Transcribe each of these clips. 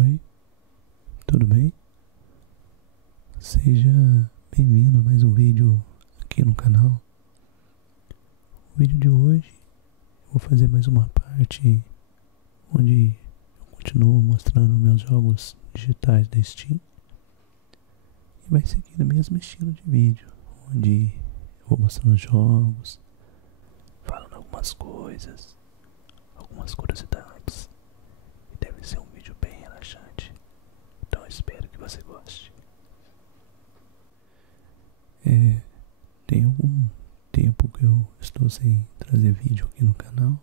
Oi, tudo bem? Seja bem-vindo a mais um vídeo aqui no canal. O vídeo de hoje eu vou fazer mais uma parte onde eu continuo mostrando meus jogos digitais da Steam. E vai seguir o mesmo estilo de vídeo, onde eu vou mostrando os jogos, falando algumas curiosidades. E deve ser um vídeo bem relaxante. Então eu espero que você goste. Tem algum tempo que eu estou sem trazer vídeo aqui no canal,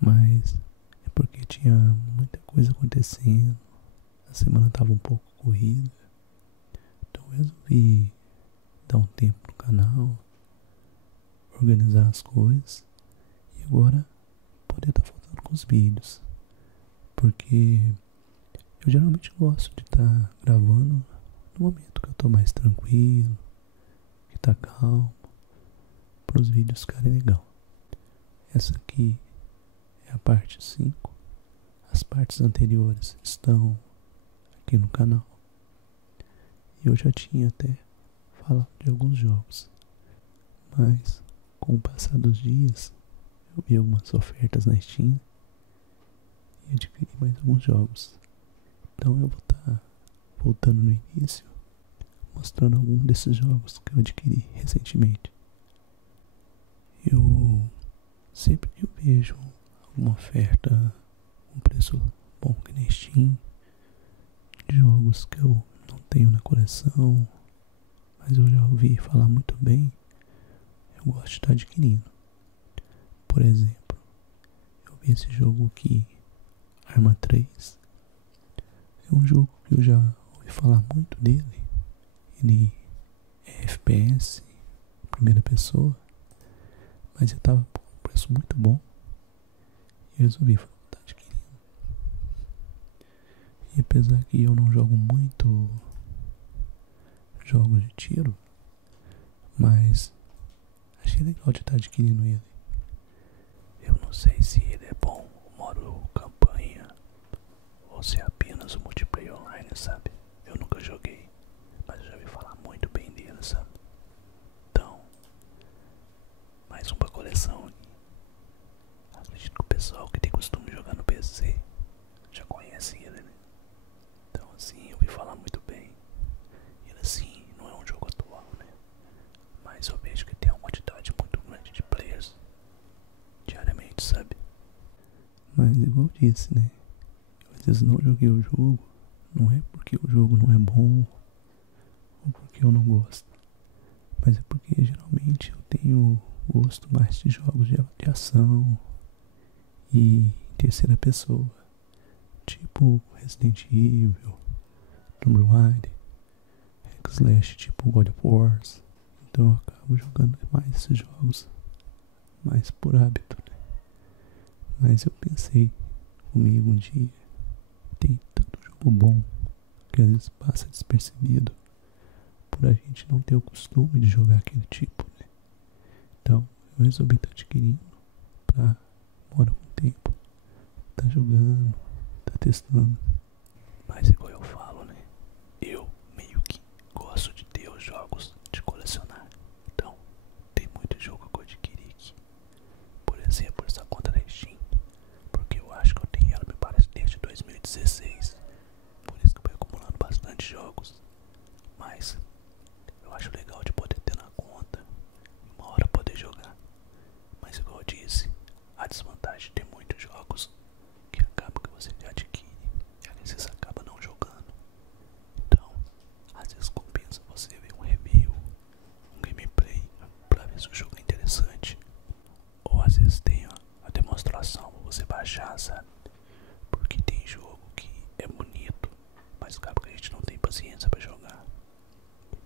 mas é porque tinha muita coisa acontecendo, a semana estava um pouco corrida, então eu resolvi dar um tempo no canal, organizar as coisas e agora poder estar voltando com os vídeos, porque eu geralmente gosto de estar gravando no momento que eu estou mais tranquilo, que tá calmo, para os vídeos ficarem legal. Essa aqui é a parte 5. As partes anteriores estão aqui no canal. E eu já tinha até falado de alguns jogos, mas com o passar dos dias eu vi algumas ofertas na Steam e adquiri mais alguns jogos. Então eu vou estar voltando no início, mostrando algum desses jogos que eu adquiri recentemente. Sempre que eu vejo alguma oferta com preço bom que na Steam, de jogos que eu não tenho na coleção, mas eu já ouvi falar muito bem, eu gosto de estar adquirindo. Por exemplo, eu vi esse jogo aqui, Arma 3. É um jogo que eu já ouvi falar muito dele. Ele é FPS, primeira pessoa, mas ele estava por um preço muito bom e eu resolvi estar adquirindo. E apesar que eu não jogo muito jogos de tiro, mas achei legal de estar adquirindo ele. Eu não sei se ele é bom o modo campanha ou se é apenas o multiplayer online, sabe? Eu nunca joguei, mas eu já ouvi falar muito bem dele, sabe? Então, mais um pra coleção aqui. Acredito que o pessoal que tem costume de jogar no PC já conhece ele, né? Então assim, eu ouvi falar muito bem. Ele assim, não é um jogo atual, né? Mas eu vejo que tem uma quantidade muito grande de players diariamente, sabe? Mas igual eu disse, né? Eu às vezes não joguei o jogo, não é porque o jogo não é bom ou porque eu não gosto, mas é porque geralmente eu tenho gosto mais de jogos de ação e terceira pessoa, tipo Resident Evil, Tomb Raider, hack slash tipo God of War. Então eu acabo jogando mais esses jogos, mais por hábito, né? Mas eu pensei comigo um dia, tem tanto jogo bom que às vezes passa despercebido por a gente não ter o costume de jogar aquele tipo, né? Então eu resolvi estar adquirindo pra demora um tempo, tá jogando, tá testando. Mas igual eu falo, né? Eu meio que gosto de ter os jogos de colecionar. Então tem muito jogo que eu adquiri aqui. Por exemplo, essa conta da Steam, porque eu acho que eu tenho ela, me parece, desde 2016. Por isso que eu fui acumulando bastante jogos. Mas eu acho legal de poder ter na conta e uma hora poder jogar. Mas igual eu disse, a desvantagem de ter muitos jogos que acaba que você adquire e às vezes acaba não jogando. Então, às vezes compensa você ver um review, um gameplay, pra ver se o jogo é interessante. Ou às vezes tem a demonstração pra você baixar, sabe? Porque tem jogo que é bonito, mas acaba que a gente não tem paciência pra jogar.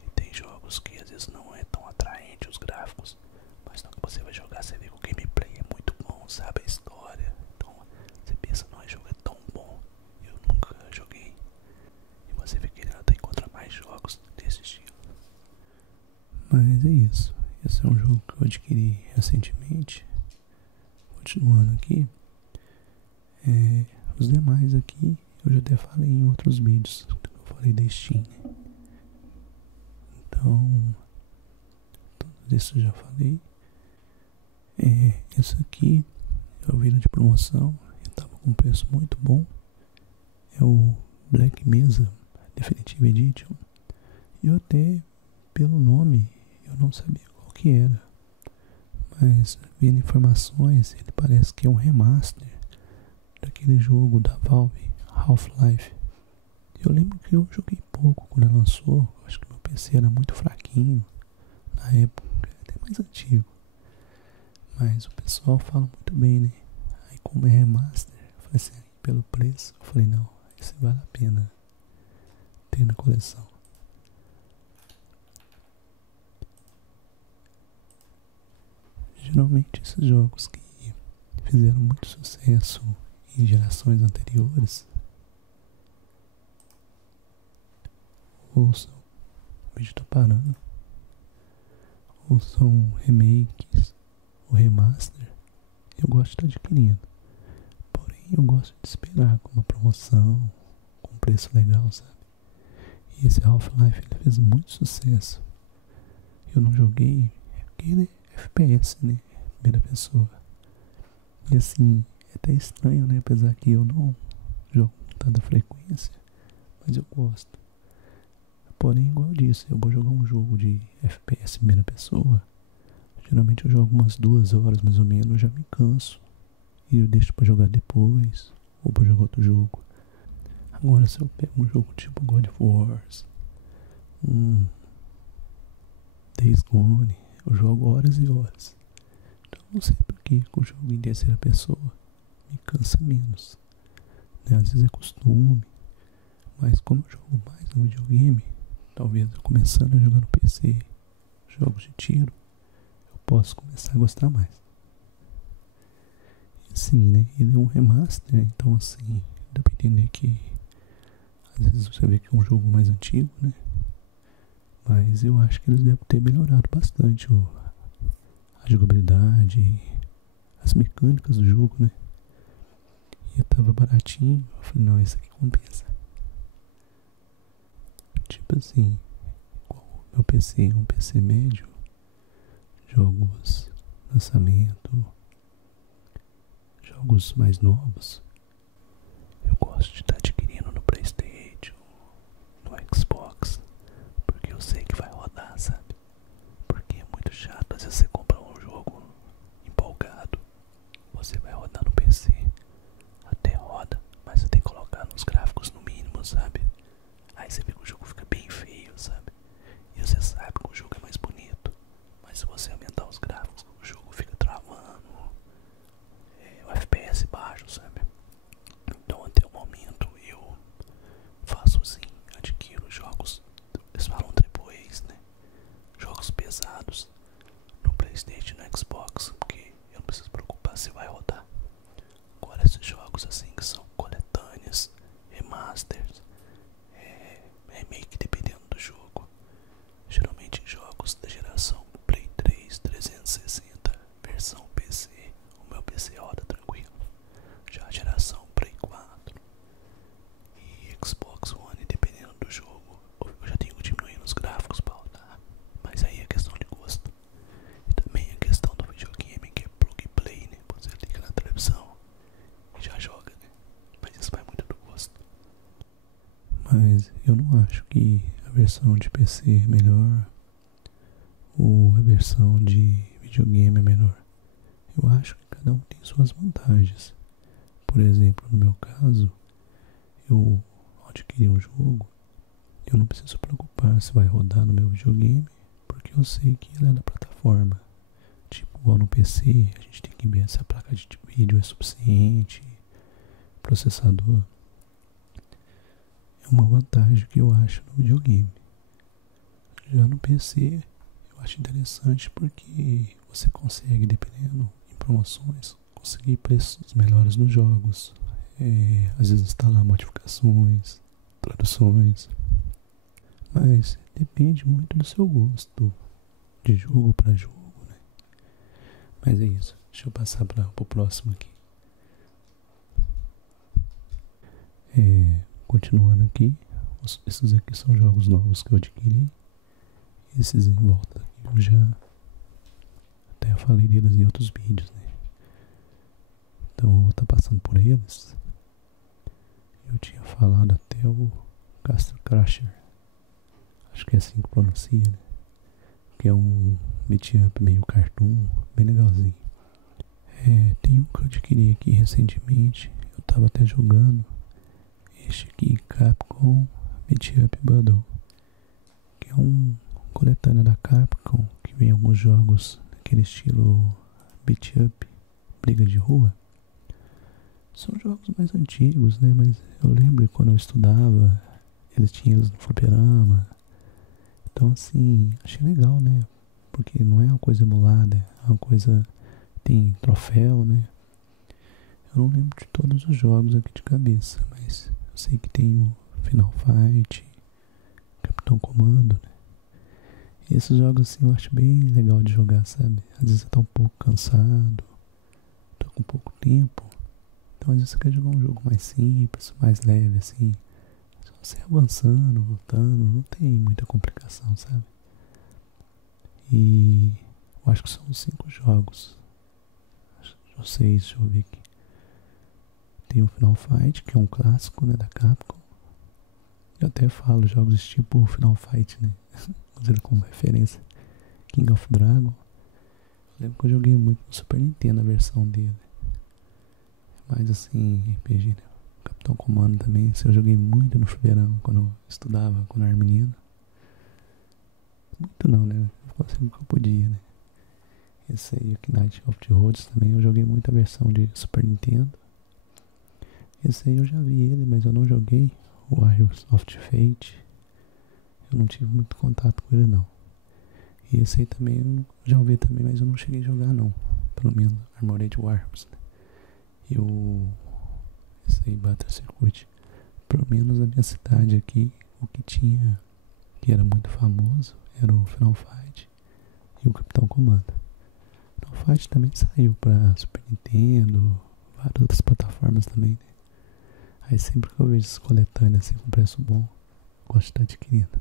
E tem jogos que às vezes não é tão atraente os gráficos, mas não que você vai jogar, você vê que o gameplay é muito bom, sabe? A história. Então você pensa, não, esse jogo é tão bom, eu nunca joguei. E você vê que ele até encontra mais jogos desse estilo. Mas é isso. Esse é um jogo que eu adquiri recentemente. Continuando aqui, os demais aqui Eu já até falei em outros vídeos, eu falei da Steam, né? Então, todos esses eu já falei. Esse aqui, eu vi de promoção, e tava com um preço muito bom. É o Black Mesa Definitive Edition. E eu até, pelo nome, eu não sabia qual que era. Mas, vendo informações, ele parece que é um remaster daquele jogo da Valve, Half-Life. Eu lembro que eu joguei pouco quando ele lançou. Acho que meu PC era muito fraquinho na época, até mais antigo. Mas o pessoal fala muito bem, né? Aí como é remaster, eu falei assim, pelo preço, eu falei, não, esse vale a pena ter na coleção. Geralmente esses jogos que fizeram muito sucesso em gerações anteriores, ou são, o vídeo tá parando, ou são remakes ou remaster, eu gosto de estar adquirindo. Porém, eu gosto de esperar com uma promoção, com um preço legal, sabe? E esse Half-Life ele fez muito sucesso. Eu não joguei, porque ele é FPS, né? Primeira pessoa. E assim, é até estranho, né? Apesar que eu não jogo com tanta frequência, mas eu gosto. Porém, igual eu disse, eu vou jogar um jogo de FPS primeira pessoa. Geralmente eu jogo umas 2 horas mais ou menos, eu já me canso. E eu deixo pra jogar depois, ou pra jogar outro jogo. Agora se eu pego um jogo tipo God of War, Days Gone, eu jogo horas e horas. Então não sei por que o jogo em terceira pessoa me cansa menos, né? Às vezes é costume, mas como eu jogo mais no videogame, talvez eu começando a jogar no PC, jogos de tiro, eu posso começar a gostar mais. E assim, né? Ele é um remaster, então assim, dá pra entender que às vezes você vê que é um jogo mais antigo, né? Mas eu acho que eles devem ter melhorado bastante a jogabilidade, as mecânicas do jogo, né? E tava baratinho, eu falei, não, esse aqui compensa. Tipo assim, meu PC é um PC médio, jogos, lançamento, jogos mais novos, eu gosto de estar adquirindo no PlayStation, no Xbox, porque eu sei que vai rodar, sabe? Porque é muito chato, às vezes você compra um jogo empolgado, você vai rodar no PC, até roda, mas você tem que colocar nos gráficos no mínimo, sabe? Aí você vê que o jogo fica bem feio, sabe? E você sabe que o jogo é mais bonito, mas se você aumentar os gráficos, o jogo fica travando, o FPS baixo, sabe? Então até o momento eu faço assim, adquiro jogos, eles falam AAAs, né? Jogos pesados no PlayStation e no Xbox, porque eu não preciso preocupar se vai rodar. Agora esses jogos assim que são coletâneas, remasters, remake dependendo do jogo, geralmente jogos da geração Play 3, 360, versão PC, o meu PC roda tranquilo. Já a geração Play 4 e Xbox One, dependendo do jogo, eu já tenho que diminuir os gráficos para rodar, mas aí é questão de gosto. E também a questão do videogame, que é plug and play, né? Você liga na televisão e já joga, né? Mas isso vai muito do gosto. Mas eu não acho que a versão de PC é melhor ou a versão de videogame é melhor. Eu acho que cada um tem suas vantagens. Por exemplo, no meu caso, eu adquiri um jogo, eu não preciso preocupar se vai rodar no meu videogame, porque eu sei que ele é da plataforma. Tipo, igual no PC, a gente tem que ver se a placa de vídeo é suficiente, processador. É uma vantagem que eu acho no videogame. Já no PC, eu acho interessante porque você consegue, dependendo em promoções, conseguir preços melhores nos jogos. Às vezes instalar modificações, traduções. Mas depende muito do seu gosto, de jogo para jogo, né? Mas é isso. Deixa eu passar para o próximo aqui. Continuando aqui, esses aqui são jogos novos que eu adquiri. Esses em volta aqui eu já até falei deles em outros vídeos, né? Então eu vou estar passando por eles. Eu tinha falado até o Castle Crasher, acho que é assim que pronuncia, né? Que é um beat up meio cartoon, bem legalzinho. Tem um que eu adquiri aqui recentemente, eu tava até jogando. Este aqui, Capcom Beat Up Bundle, que é um coletânea da Capcom, que vem alguns jogos daquele estilo beat up, briga de rua. São jogos mais antigos, né? Mas eu lembro quando eu estudava, eles tinham eles no fliperama. Então assim, achei legal, né? Porque não é uma coisa emulada, é uma coisa... tem troféu, né? Eu não lembro de todos os jogos aqui de cabeça, mas eu sei que tem o Final Fight, Capitão Comando, né? E esses jogos assim eu acho bem legal de jogar, sabe? Às vezes eu tô um pouco cansado, tô com pouco tempo. Então às vezes você quer jogar um jogo mais simples, mais leve, assim. Só você avançando, lutando, não tem muita complicação, sabe? E eu acho que são 5 jogos. Ou 6, deixa eu ver aqui. Tem o Final Fight, que é um clássico, né, da Capcom. Eu até falo jogos tipo Final Fight, né? Usando como referência. King of Dragon. Eu lembro que eu joguei muito no Super Nintendo a versão dele. Mas assim, RPG, né? Capitão Comando também. Isso eu joguei muito no fliperama quando eu estudava, quando eu era menino. Muito não, né? Eu sempre que eu podia, né? Esse aí, o Knight of the Rhodes também, eu joguei muito a versão de Super Nintendo. Esse aí eu já vi ele, mas eu não joguei. O Warriors of the Fate. Eu não tive muito contato com ele não. E esse aí também eu já ouvi também, mas eu não cheguei a jogar não. Pelo menos Armored Warriors, né? E esse aí, Battle Circuit. Pelo menos na minha cidade aqui, o que tinha, que era muito famoso, era o Final Fight e o Capitão Comando. O Final Fight também saiu pra Super Nintendo, várias outras plataformas também, né? Aí sempre que eu vejo esses coletâneos assim com preço bom, eu gosto de estar adquirindo.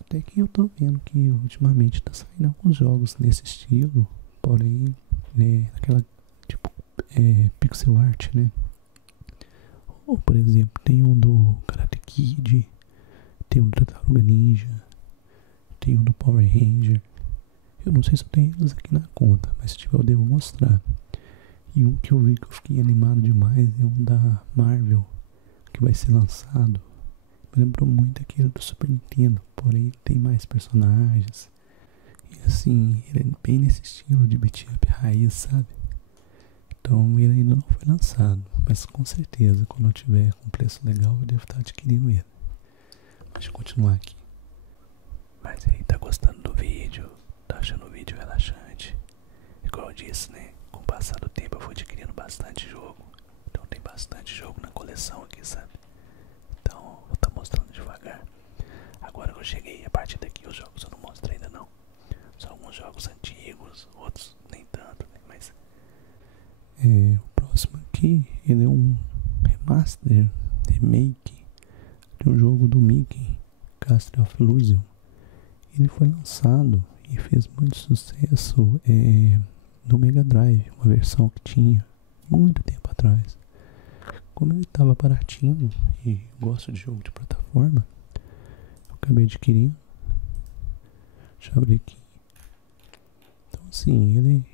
Até que eu tô vendo que ultimamente tá saindo alguns jogos nesse estilo, porém, aquela tipo pixel art, né? Ou por exemplo, tem um do Karate Kid, tem um do Tartaruga Ninja, tem um do Power Ranger. Eu não sei se eu tenho eles aqui na conta, mas se tiver eu devo mostrar. E um que eu vi que eu fiquei animado demais é um da Marvel, que vai ser lançado. Me lembrou muito aquele do Super Nintendo, porém tem mais personagens. E assim, ele é bem nesse estilo de beat up raiz, sabe? Então ele ainda não foi lançado, mas com certeza quando eu tiver com preço legal eu devo estar adquirindo ele. Deixa eu continuar aqui. Mas aí, tá gostando do vídeo? Tá achando o vídeo relaxante? Igual eu disse, né? Com o passar do tempo eu fui adquirindo bastante jogo. Então tem bastante jogo na coleção aqui, sabe? Então vou estar mostrando devagar. Agora que eu cheguei, a partir daqui os jogos eu não mostrei ainda não. São alguns jogos antigos, outros nem tanto, né? Mas o próximo aqui, ele é um remaster, remake de um jogo do Mickey, Castle of Illusion. Ele foi lançado e fez muito sucesso no Mega Drive, uma versão que tinha muito tempo atrás. Como ele estava baratinho e gosto de jogo de plataforma, eu acabei adquirindo. Deixa eu abrir aqui. Então assim, ele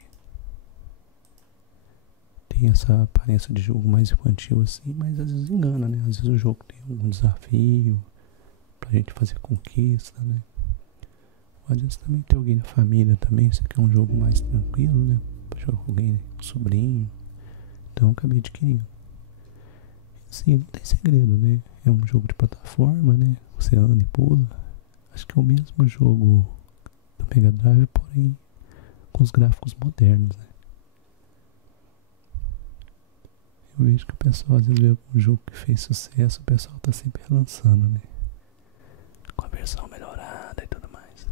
tem essa aparência de jogo mais infantil assim, mas às vezes engana, né? Às vezes o jogo tem algum desafio pra gente fazer conquista, né? Ou às vezes também tem alguém da família também, isso aqui é um jogo mais tranquilo, né? Pra jogar com alguém, né? Um sobrinho. Então eu acabei adquirindo. Assim, não tem segredo, né? É um jogo de plataforma, né? Você anda e pula. Acho que é o mesmo jogo do Mega Drive, porém com os gráficos modernos, né? Eu vejo que o pessoal às vezes vê um jogo que fez sucesso, o pessoal tá sempre relançando, né? Com a versão melhorada e tudo mais.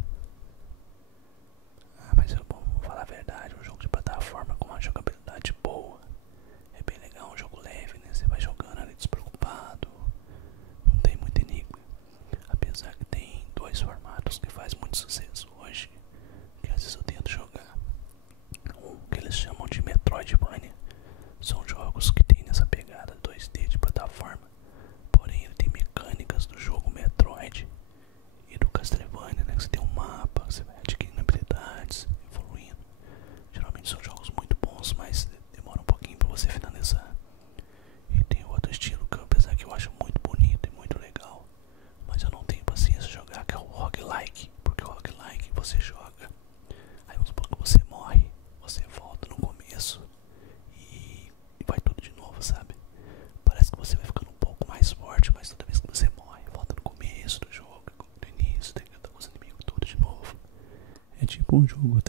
Mas vou falar a verdade, um jogo de plataforma com uma jogabilidade boa. É bem legal, um jogo leve, né? Você vai jogando ali despreocupado.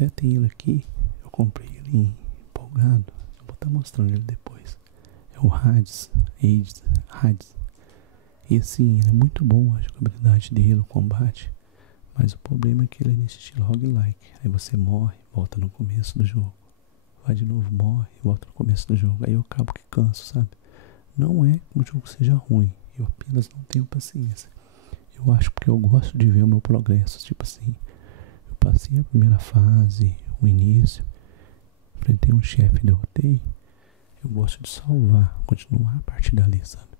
até tenho ele aqui. Eu comprei ele empolgado. Eu vou estar mostrando ele depois. É o Hades. E assim, ele é muito bom a jogabilidade dele, o combate. Mas o problema é que ele é nesse estilo roguelike. Aí você morre, volta no começo do jogo. Vai de novo, morre, volta no começo do jogo. Aí eu acabo que canso, sabe? Não é que o jogo seja ruim. Eu apenas não tenho paciência. Eu acho porque eu gosto de ver o meu progresso. Tipo assim, eu passei a primeira fase, o início. Enfrentei um chefe, derrotei. Eu gosto de salvar, continuar a partir dali, sabe?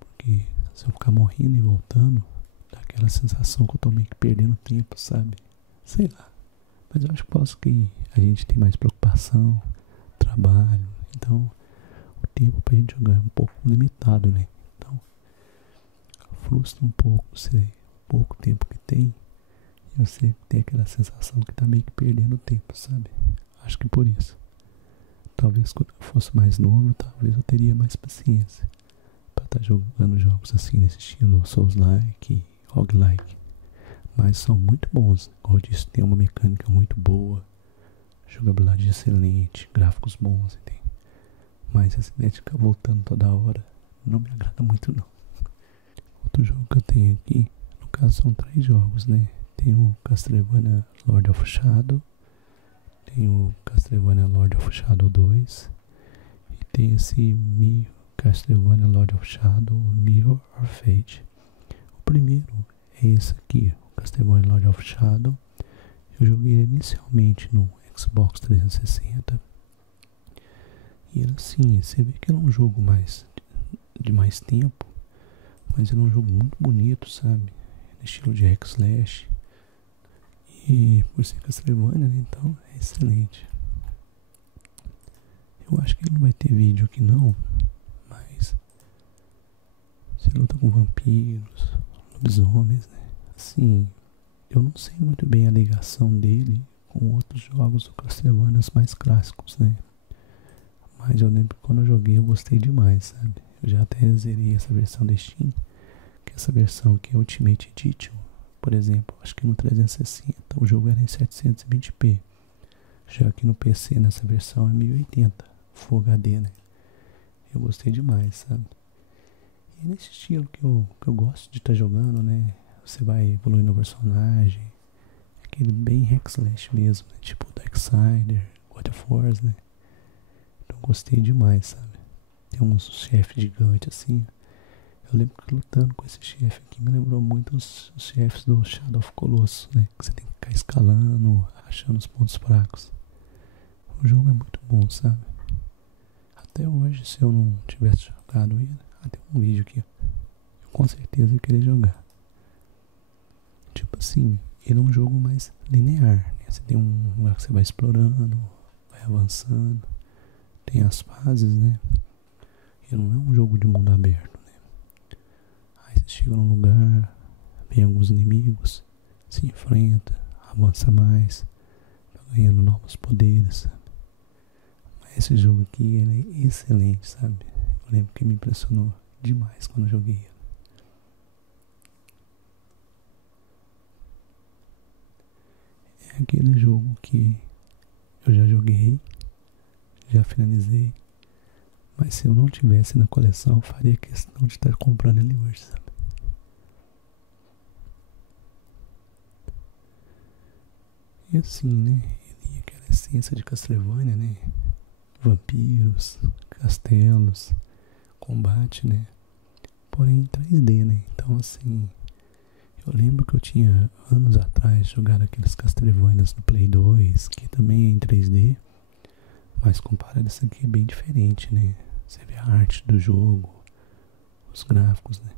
Porque se eu ficar morrendo e voltando, dá aquela sensação que eu tô meio que perdendo tempo, sabe? Sei lá. Mas eu acho que posso que a gente tem mais preocupação, trabalho. Então, o tempo pra gente jogar é um pouco limitado, né? Então, frustra um pouco você, pouco tempo que tem. E você tem aquela sensação que tá meio que perdendo tempo, sabe? Acho que por isso. Talvez quando eu fosse mais novo, talvez eu teria mais paciência pra estar jogando jogos assim nesse estilo Souls-like, roguelike. Mas são muito bons. Como eu disse, tem uma mecânica muito boa, jogabilidade excelente, gráficos bons, entende? Mas essa ideia de ficar voltando toda hora não me agrada muito não. Outro jogo que eu tenho aqui, no caso são 3 jogos, né? Tem o Castlevania Lord of Shadow, tem o Castlevania Lord of Shadow 2 e tem esse Castlevania Lord of Shadow Mirror of Fate. O primeiro é esse aqui, o Castlevania Lord of Shadow. Eu joguei ele inicialmente no Xbox 360 e ele assim, você vê que ele é um jogo de mais tempo, mas ele é um jogo muito bonito, sabe? No estilo de hack slash. E por ser Castlevania, né, então é excelente. Eu acho que ele não vai ter vídeo aqui não, mas você luta com vampiros, lobisomens, né? Assim, eu não sei muito bem a ligação dele com outros jogos do Castlevania mais clássicos, né? Mas eu lembro que quando eu joguei eu gostei demais, sabe? Eu já até zerei essa versão da Steam, que é essa versão que é Ultimate Edition. Por exemplo, acho que no 360 o jogo era em 720p. Já que no PC nessa versão é 1080, Full HD, né? Eu gostei demais, sabe? E é nesse estilo que eu gosto de estar jogando, né? Você vai evoluindo o personagem. Aquele bem hack slash mesmo, né? Tipo Darksider, God of War, né? Então gostei demais, sabe? Tem uns chefes gigantes assim. Eu lembro que lutando com esse chefe aqui me lembrou muito os chefes do Shadow of Colossus, né? Que você tem que ficar escalando, achando os pontos fracos. O jogo é muito bom, sabe? Até hoje, se eu não tivesse jogado ele, tem um vídeo aqui, eu com certeza ia querer jogar. Tipo assim, ele é um jogo mais linear, né? Você tem um lugar que você vai explorando, vai avançando, tem as fases, né? Ele não é um jogo de mundo aberto, né? Aí você chega num lugar, vem alguns inimigos, se enfrenta, avança mais, tá ganhando novos poderes, sabe? Mas esse jogo aqui, ele é excelente, sabe? Eu lembro que me impressionou demais quando eu joguei ele. É aquele jogo que eu já joguei, já finalizei, mas se eu não tivesse na coleção, eu faria questão de estar comprando ele hoje, sabe? E assim, né? Ele é aquela essência de Castlevania, né? Vampiros, castelos, combate, né? Porém em 3D, né? Então assim, eu lembro que eu tinha anos atrás jogado aqueles Castlevanias do Play 2, que também é em 3D, mas comparado isso aqui é bem diferente, né? Você vê a arte do jogo, os gráficos, né?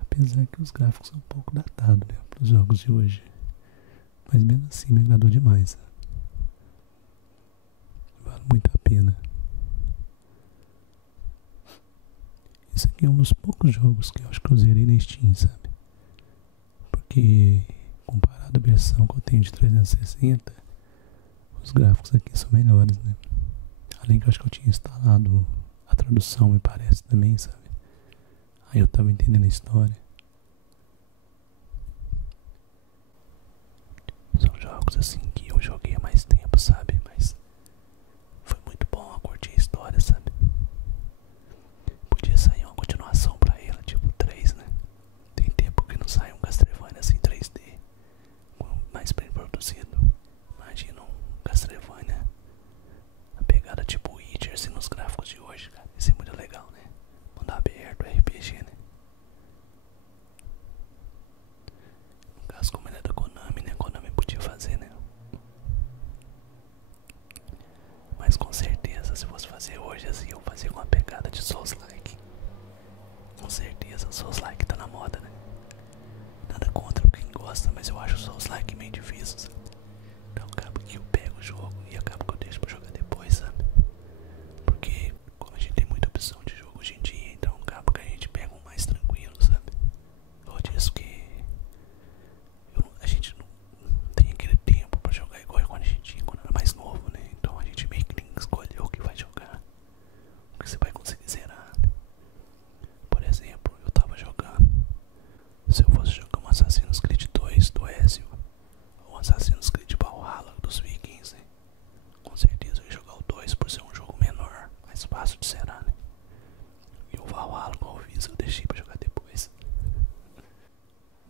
Apesar que os gráficos são um pouco datados, né? Para os jogos de hoje. Mas mesmo assim me agradou demais, né? Vale muito a pena. Esse aqui é um dos poucos jogos que eu acho que eu zerei na Steam, sabe? Porque comparado à versão que eu tenho de 360, os gráficos aqui são melhores, né? Além que eu acho que eu tinha instalado a tradução, me parece também, sabe? Aí eu tava entendendo a história. São jogos assim que eu joguei há Mas com certeza, se fosse fazer hoje assim, eu fazia com uma pegada de Souls-like. Com certeza, Souls-like tá na moda, né? Nada contra quem gosta, mas eu acho Souls-like meio difícil, sabe? Então acaba que eu pego o jogo e acaba que eu deixo pra jogar depois, sabe? Porque como a gente tem muita opção de jogo hoje em dia, então acaba que a gente pega um mais tranquilo, sabe? Eu disse que a gente não tem aquele tempo pra jogar igual quando a gente tinha quando era mais novo, né? Então a gente meio que tem que escolher o que vai jogar, o que você vai conseguir zerar, né? Por exemplo, eu tava jogando, se eu fosse jogar um Assassin's Creed 2 do Ezio, ou um Assassin's Creed Valhalla dos Vikings, né? Com certeza eu ia jogar o 2 por ser um jogo menor, mais fácil de zerar, né? E o Valhalla, como eu fiz, eu deixei pra jogar depois.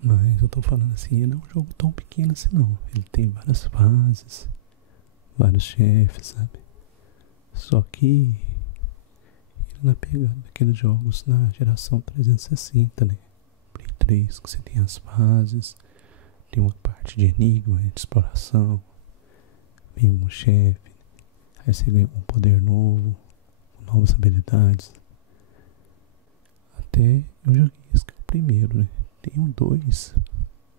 Mas eu tô falando assim, ele não é um jogo tão pequeno assim não. Ele tem várias fases, vários chefes, sabe? Só que ele não é pegado daqueles jogos na geração 360, né? Play 3, que você tem as fases, tem uma parte de enigma, de exploração, vem um chefe, aí você ganha um poder novo, novas habilidades. Até eu joguei esse que é o primeiro, né? Tem um 2.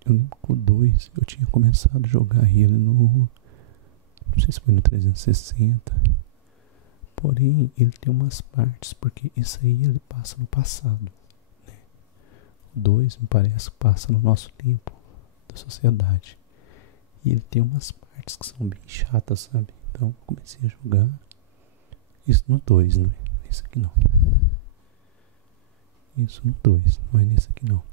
Eu lembro que o 2 eu tinha começado a jogar ele no... Não sei se foi no 360. Porém, ele tem umas partes, porque isso aí ele passa no passado, né? O 2 me parece que passa no nosso tempo da sociedade. E ele tem umas partes que são bem chatas, sabe? Então eu comecei a jogar isso no 2, não é nesse aqui não. Isso no 2, não é nesse aqui não.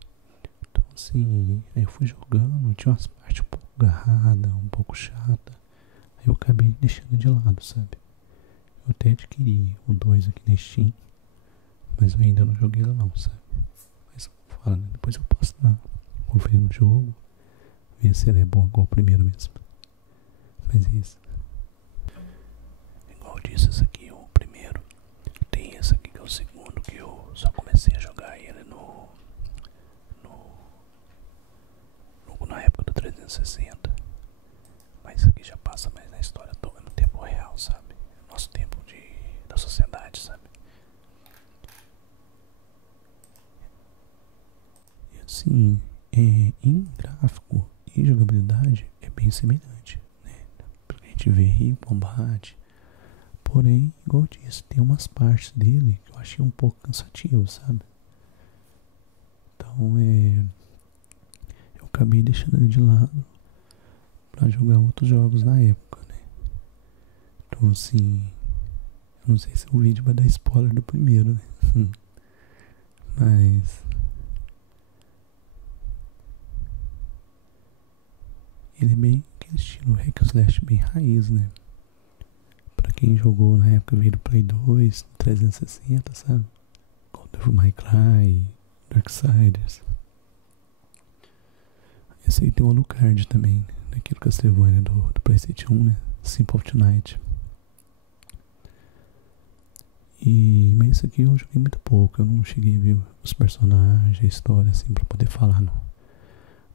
Então assim, aí eu fui jogando, tinha umas partes um pouco agarradas, um pouco chata. Aí eu acabei deixando de lado, sabe? Eu até adquiri o 2 aqui na Steam, mas eu ainda não joguei ele não, sabe? Mas fala, né? Depois eu posso dar conferir no jogo, ver se ele é bom igual o primeiro mesmo. Mas é isso. Igual eu disse, esse aqui é o primeiro. Tem esse aqui que é o segundo, que eu só comecei a jogar ele na época do 360. Mas isso aqui já passa mais na história toda, no tempo real, sabe? Nosso tempo da sociedade, sabe? E assim, em gráfico e jogabilidade é bem semelhante, né? Pelo que a gente vê aí, combate. Porém, igual eu disse, tem umas partes dele que eu achei um pouco cansativo, sabe? Então eu acabei deixando ele de lado pra jogar outros jogos na época, né? Então assim, eu não sei se o vídeo vai dar spoiler do primeiro, né? Mas ele é bem aquele estilo hack and slash bem raiz, né? Pra quem jogou na época veio do Play 2, 360, sabe? God of My Cry, Darksiders. Esse aí tem o Alucard também, né? Daquele Castlevania do PlayStation 1, né? Symphony of the Night. Mas esse aqui eu joguei muito pouco, eu não cheguei a ver os personagens, a história assim pra poder falar não.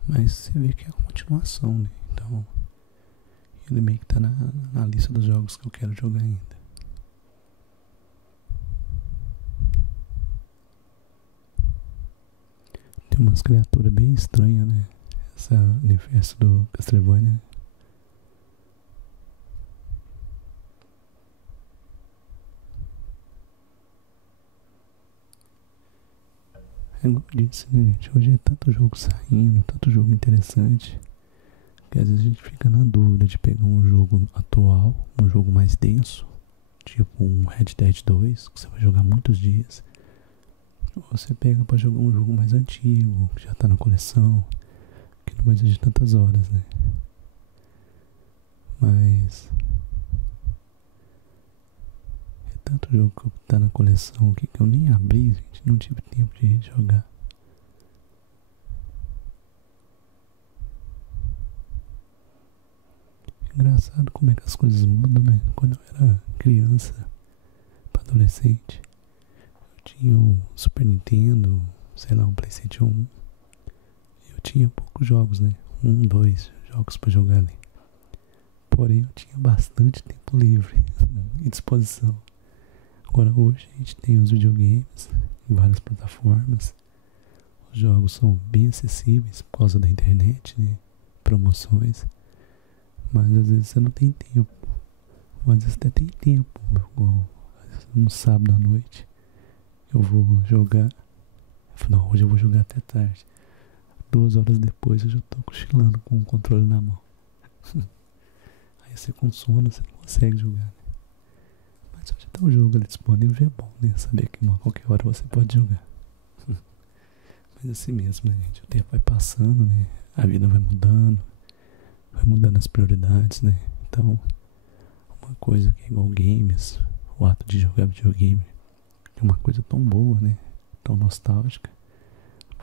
Mas você vê que é a continuação, né? Então ele meio que tá na lista dos jogos que eu quero jogar ainda. Tem umas criaturas bem estranhas, né? Esse universo do Castlevania, né? É igual eu disse, né, gente? Hoje é tanto jogo saindo, tanto jogo interessante, que às vezes a gente fica na dúvida de pegar um jogo atual, um jogo mais denso, tipo um Red Dead 2, que você vai jogar muitos dias. Ou você pega pra jogar um jogo mais antigo, que já tá na coleção, que não vai exigir tantas horas, né? Mas é tanto jogo que tá na coleção que eu nem abri, gente, não tive tempo de jogar. Engraçado como é que as coisas mudam, né? Quando eu era criança, pra adolescente, eu tinha um Super Nintendo, sei lá, um PlayStation 1. Eu tinha poucos jogos, né? 1, 2 jogos pra jogar ali. Porém, eu tinha bastante tempo livre e disposição. Agora, hoje, a gente tem os videogames em várias plataformas. Os jogos são bem acessíveis por causa da internet, né? Promoções. Mas, às vezes, você não tem tempo. Ou, às vezes, até tem tempo. Igual no sábado à noite, eu vou jogar. Eu falo, não, hoje eu vou jogar até tarde. 2 horas depois, eu já tô cochilando com o controle na mão. Aí você com sono, você não consegue jogar, né? Mas só já tá o jogo ali disponível, é bom, né? Saber que a qualquer hora você pode jogar. Mas assim mesmo, né, gente? O tempo vai passando, né? A vida vai mudando as prioridades, né? Então, uma coisa que é igual games, o ato de jogar videogame, é uma coisa tão boa, né? Tão nostálgica.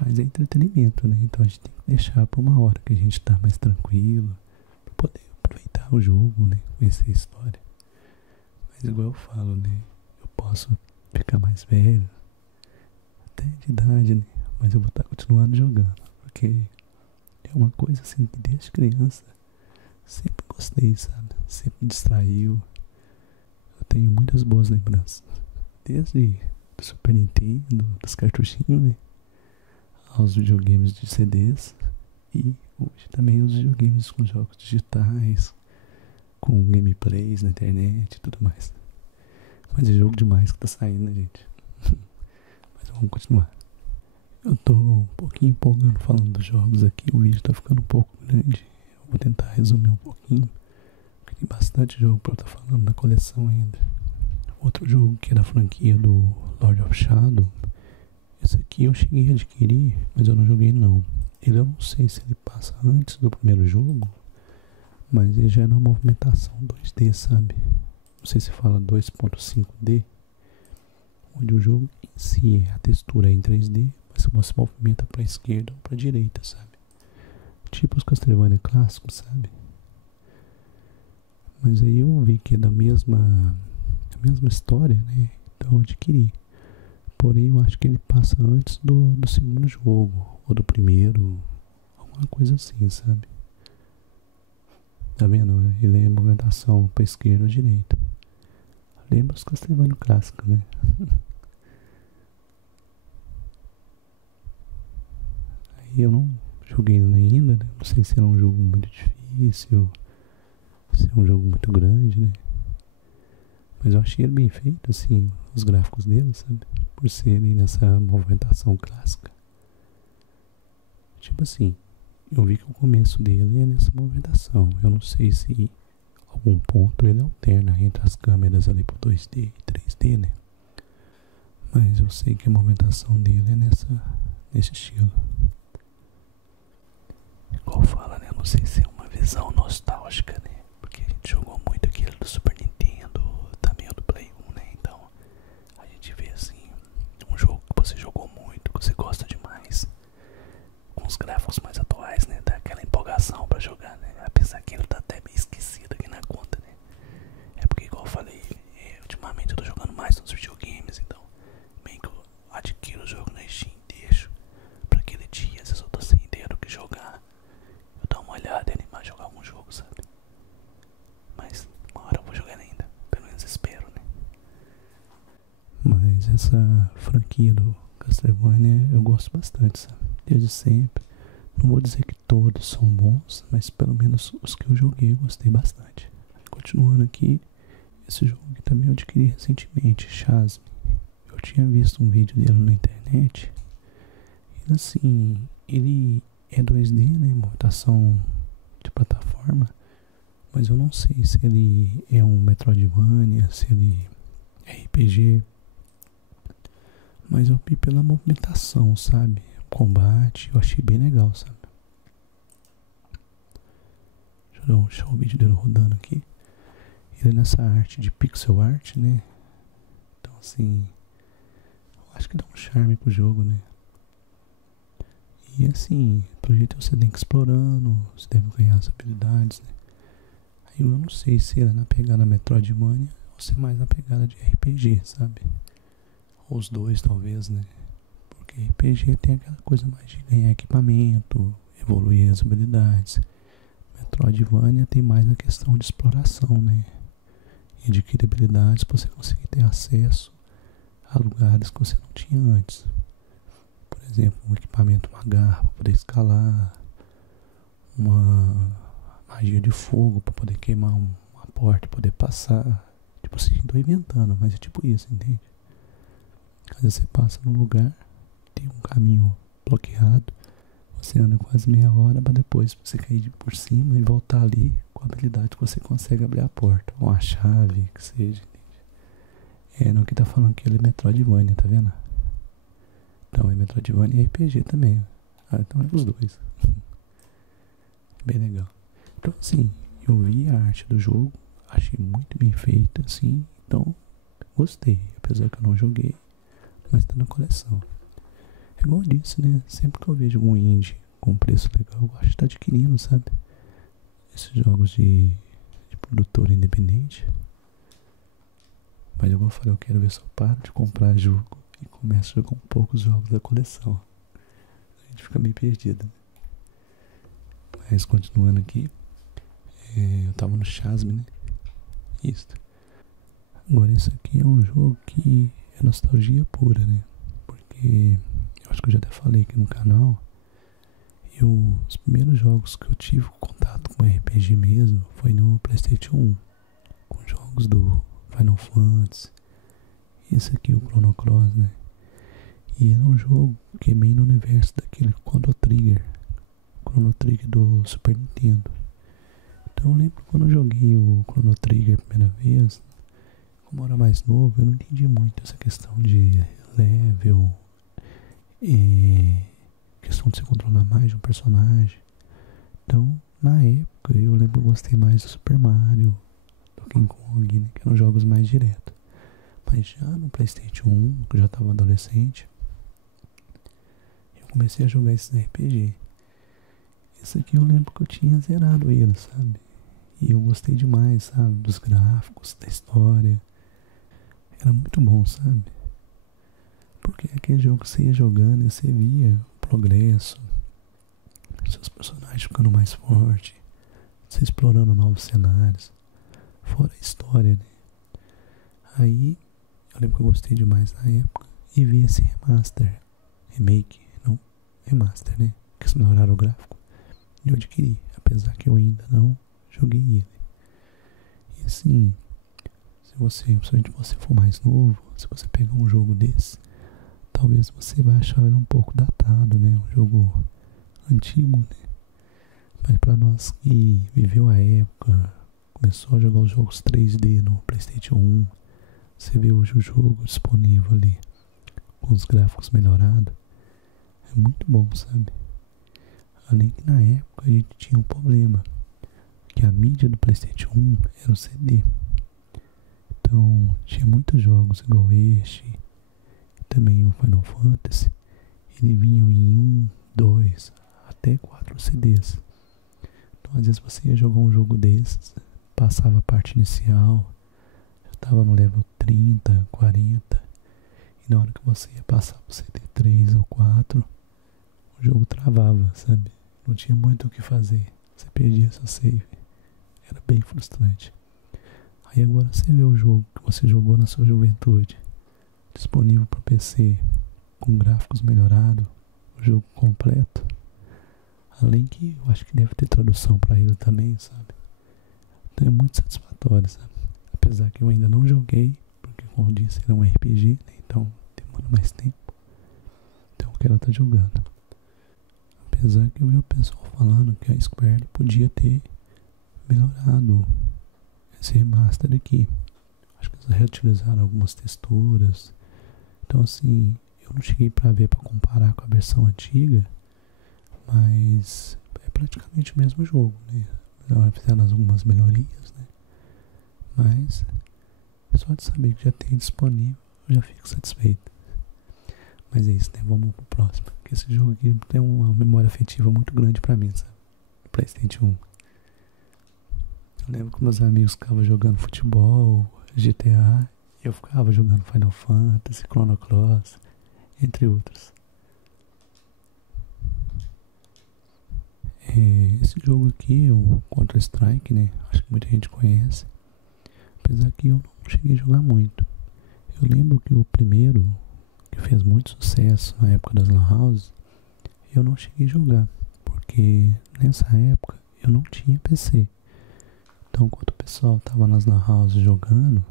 Mas é entretenimento, né? Então a gente tem que deixar pra uma hora que a gente tá mais tranquilo, pra poder aproveitar o jogo, né? Conhecer a história. Mas igual eu falo, né? Eu posso ficar mais velho, até de idade, né? Mas eu vou estar continuando jogando, porque é uma coisa assim que desde criança sempre gostei, sabe? Sempre me distraiu. Eu tenho muitas boas lembranças. Desde do Super Nintendo, dos cartuchinhos, né? Aos videogames de CDs. E hoje também os videogames com jogos digitais, com gameplays na internet e tudo mais. Mas é jogo demais que tá saindo, né, gente? Mas vamos continuar. Eu tô um pouquinho empolgando falando dos jogos aqui. O vídeo tá ficando um pouco grande. Eu vou tentar resumir um pouquinho, porque tem bastante jogo pra eu estar falando da coleção ainda. Outro jogo que é da franquia do Lord of Shadow. Esse aqui eu cheguei a adquirir, mas eu não joguei não. Ele eu não sei se ele passa antes do primeiro jogo, mas ele já é na movimentação 2D, sabe? Não sei se fala 2.5D, onde o jogo em si, a textura é em 3D, mas você movimenta para a esquerda ou para a direita, sabe? Tipo os Castlevania clássicos, sabe? Mas aí eu vi que é da mesma história, né? Então eu adquiri. Porém, eu acho que ele passa antes do segundo jogo, ou do primeiro, alguma coisa assim, sabe? Tá vendo? Ele é movimentação pra esquerda ou direita. Lembra os Castlevania clássicos, né? Aí eu não joguei ainda, né? Não sei se é um jogo muito difícil, se é um jogo muito grande, né? Mas eu achei ele bem feito, assim, os gráficos dele, sabe? Por serem nessa movimentação clássica. Tipo assim, eu vi que o começo dele é nessa movimentação. Eu não sei se em algum ponto ele alterna entre as câmeras ali pro 2D e 3D, né? Mas eu sei que a movimentação dele é nesse estilo. Igual fala, né? Eu não sei se é uma visão nostálgica, né? Porque a gente jogou muito aquele do Super Nintendo, também o do Play 1, né? Então, a gente vê assim, um jogo que você jogou muito, que você gosta demais, com os gráficos mais atuais, né? Dá aquela empolgação pra jogar, né? Apesar que ele tá até meio esquecido aqui na conta, né? É porque, igual eu falei, ultimamente eu tô jogando mais nos videogames, então meio que eu adquiro o jogo na Steam e deixo pra aquele dia. Às vezes eu tô sem ideia do que jogar, eu dou uma olhada e animar a jogar algum jogo, sabe? Mas uma hora eu vou jogar ainda, pelo menos espero, né? Mas essa franquia do Castlevania eu gosto bastante, sabe? Desde sempre. Não vou dizer que todos são bons, mas pelo menos os que eu joguei eu gostei bastante. Continuando aqui, esse jogo que também eu adquiri recentemente, Chasm. Eu tinha visto um vídeo dele na internet. E assim, ele é 2D, né? Movimentação de plataforma. Mas eu não sei se ele é um Metroidvania, se ele é RPG. Mas eu vi pela movimentação, sabe? O combate, eu achei bem legal, sabe? Deixa eu deixar o vídeo dele rodando aqui. Ele é nessa arte de pixel art, né? Então assim, eu acho que dá um charme pro jogo, né? E assim, pelo jeito você tem que ir explorando, você deve ganhar as habilidades, né? Aí eu não sei se ele é na pegada Metroidvania ou se é mais na pegada de RPG, sabe? Ou os dois talvez, né? Porque RPG tem aquela coisa mais de ganhar equipamento, evoluir as habilidades. Metroidvania tem mais na questão de exploração, né? E adquirir habilidades para você conseguir ter acesso a lugares que você não tinha antes. Por exemplo, um equipamento, uma garra para poder escalar, uma magia de fogo para poder queimar uma porta e poder passar. Tipo assim, tô inventando, mas é tipo isso, entende? Às vezes você passa num lugar, tem um caminho bloqueado, você anda quase meia hora para depois você cair por cima e voltar ali com a habilidade que você consegue abrir a porta, ou a chave, que seja, entende? No que tá falando que ele é Metroidvania, tá vendo? Então é Metroidvania e RPG também. Então é os dois. Bem legal. Então assim, eu vi a arte do jogo, achei muito bem feita, assim, então gostei, apesar que eu não joguei, mas tá na coleção. É igual eu disse, né? Sempre que eu vejo algum indie com preço legal, eu gosto de estar adquirindo, sabe? Esses jogos de produtor independente. Mas igual eu falei, eu quero ver se eu paro de comprar jogo e começo a jogar um pouco os jogos da coleção. A gente fica meio perdido. Mas continuando aqui, eu tava no Chasm, né? Isso. Agora esse aqui é um jogo que é nostalgia pura, né? Porque eu acho que eu já até falei aqui no canal. Os primeiros jogos que eu tive contato com RPG mesmo foi no PlayStation 1, com jogos do Final Fantasy. Esse aqui, o Chrono Cross, né? E era um jogo que é meio no universo daquele Chrono Trigger do Super Nintendo. Então eu lembro quando eu joguei o Chrono Trigger a primeira vez, como eu era mais novo, eu não entendi muito essa questão de level, questão de você controlar mais de um personagem. Então, na época, eu lembro que eu gostei mais do Super Mario, do King Kong, né, que eram jogos mais diretos. Mas já no PlayStation 1, que eu já estava adolescente, eu comecei a jogar esses RPG. Esse aqui eu lembro que eu tinha zerado ele, sabe? E eu gostei demais, sabe? Dos gráficos, da história. Era muito bom, sabe? Porque aquele jogo que você ia jogando e você via o progresso, seus personagens ficando mais fortes, você explorando novos cenários, fora a história, né? Aí, eu lembro que eu gostei demais na época e vi esse remaster, né? Que eles melhoraram o gráfico. E eu adquiri, apesar que eu ainda não joguei ele. E assim, principalmente se você for mais novo, se você pegar um jogo desse, talvez você vai achar ele um pouco datado, né? Um jogo antigo, né? Mas pra nós que viveu a época, começou a jogar os jogos 3D no PlayStation 1, você vê hoje o jogo disponível ali, com os gráficos melhorados, é muito bom, sabe? Além que na época a gente tinha um problema, que a mídia do PlayStation 1 era o CD. Então tinha muitos jogos igual este, também o Final Fantasy, ele vinham em 1, 2, até 4 CDs. Então às vezes você ia jogar um jogo desses, passava a parte inicial, já estava no level 30, 40, e na hora que você ia passar pro CD 3 ou 4, o jogo travava, sabe? Não tinha muito o que fazer, você perdia seu save, era bem frustrante. Aí agora você vê o jogo que você jogou na sua juventude, disponível para PC, com gráficos melhorados, o jogo completo. Além que eu acho que deve ter tradução para ele também, sabe? Então é muito satisfatório, sabe? Apesar que eu ainda não joguei, porque como eu disse, ele é um RPG, né? Então demora mais tempo. Então eu quero estar jogando. Apesar que eu vi o pessoal falando que a Square podia ter melhorado esse remaster aqui. Acho que eles reutilizaram algumas texturas. Então assim, eu não cheguei pra ver, pra comparar com a versão antiga, mas é praticamente o mesmo jogo, né? Fizeram algumas melhorias, né? Mas só de saber que já tem disponível, eu já fico satisfeito. Mas é isso, né? Vamos pro próximo. Porque esse jogo aqui tem uma memória afetiva muito grande pra mim, sabe? PlayStation 1. Eu lembro que meus amigos ficavam jogando futebol, GTA, e eu ficava jogando Final Fantasy, Chrono Cross, entre outros. Esse jogo aqui, o Counter-Strike, né? Acho que muita gente conhece. Apesar que eu não cheguei a jogar muito. Eu lembro que o primeiro, que fez muito sucesso na época das Lan Houses, eu não cheguei a jogar. Porque nessa época eu não tinha PC. Então, quando o pessoal tava nas Lan Houses jogando,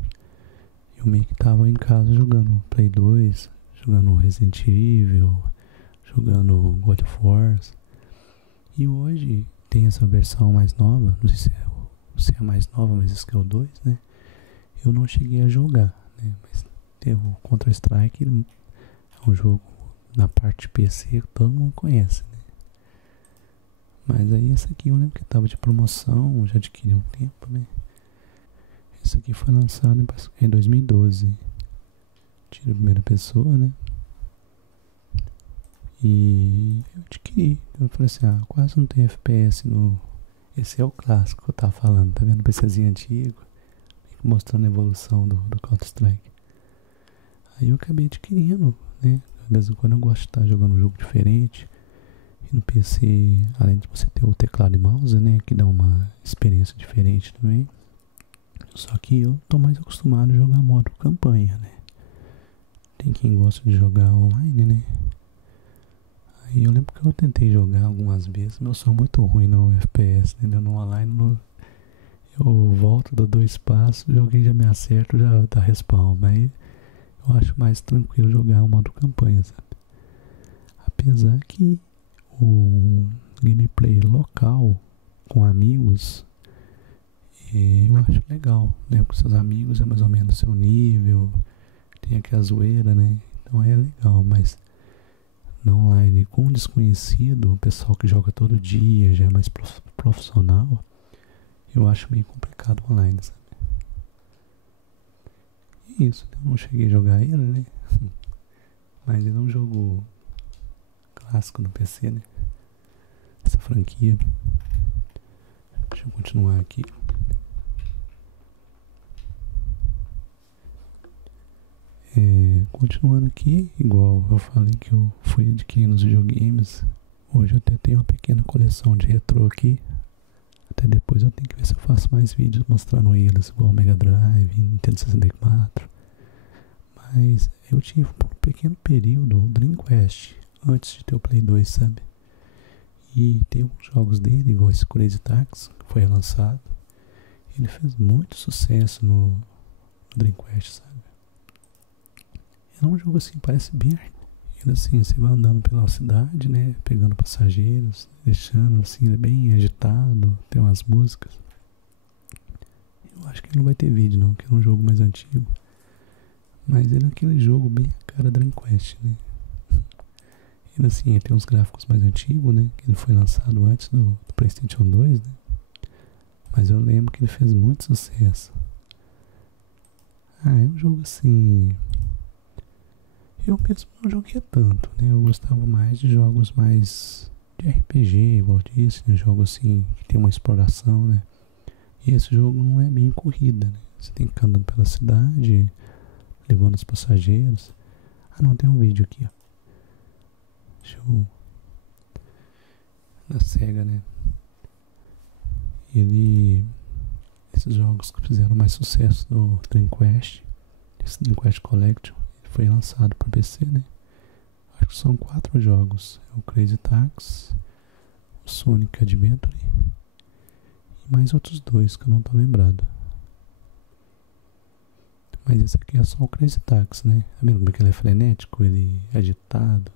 eu meio que tava em casa jogando Play 2, jogando Resident Evil, jogando God of War. E hoje tem essa versão mais nova, não sei se é a mais nova, mas esse que é o 2, né? Eu não cheguei a jogar, né? Mas teve o Counter-Strike, é um jogo na parte de PC que todo mundo conhece, né? Mas aí esse aqui eu lembro que tava de promoção, já adquiri um tempo, né? Esse aqui foi lançado em 2012. Tira a primeira pessoa, né? E eu adquiri. Eu falei assim, quase não tem FPS no... Esse é o clássico que eu tava falando, tá vendo? O PCzinho antigo, mostrando a evolução do Counter-Strike. Aí eu acabei adquirindo, né? De vez em quando eu gosto de estar jogando um jogo diferente. E no PC, além de você ter o teclado e mouse, né? Que dá uma experiência diferente também. Só que eu tô mais acostumado a jogar modo campanha, né? Tem quem gosta de jogar online, né? Aí eu lembro que eu tentei jogar algumas vezes, mas eu sou muito ruim no FPS, né? No online, eu volto, dou 2 passos, alguém já me acerta, já dá respawn. Mas eu acho mais tranquilo jogar o modo campanha, sabe? Apesar que o gameplay local com amigos, eu acho legal, né? Com seus amigos é mais ou menos seu nível, tem aquela zoeira, né? Então é legal, mas na online com um desconhecido, o pessoal que joga todo dia, já é mais profissional, eu acho meio complicado online, sabe? E isso, eu não cheguei a jogar ele, né? Mas ele é um jogo clássico no PC, né? Essa franquia. Deixa eu continuar aqui. Continuando aqui, igual eu falei que eu fui adquirindo os videogames, hoje eu até tenho uma pequena coleção de retrô aqui. Até depois eu tenho que ver se eu faço mais vídeos mostrando eles, igual o Mega Drive, Nintendo 64. Mas eu tive por um pequeno período o Dreamcast, antes de ter o Play 2, sabe? E tem alguns jogos dele, igual esse Crazy Taxi, que foi relançado. Ele fez muito sucesso no Dreamcast, sabe? É um jogo assim, parece bem. Ele assim, você vai andando pela cidade, né? Pegando passageiros, deixando assim, ele é bem agitado, tem umas músicas. Eu acho que ele não vai ter vídeo não, que é um jogo mais antigo. Mas ele é aquele jogo bem a cara Dreamcast, né? Ele assim, ele tem uns gráficos mais antigos, né? Que ele foi lançado antes do PlayStation 2, né? Mas eu lembro que ele fez muito sucesso. É um jogo assim... Eu mesmo não joguei tanto, né? Eu gostava mais de jogos mais de RPG, igual disse, né? Jogo assim, que tem uma exploração, né? E esse jogo não é bem corrida, né? Você tem que ficar andando pela cidade, levando os passageiros. Não, tem um vídeo aqui, ó. Deixa eu... Da SEGA, né? Esses jogos que fizeram mais sucesso no Dreamcast, esse Dreamcast Collection, foi lançado para PC, né? Acho que são 4 jogos. É o Crazy Taxi, o Sonic Adventure e mais outros 2 que eu não tô lembrado. Mas esse aqui é só o Crazy Taxi, né? Tá vendo como é que ele é frenético? Ele é agitado.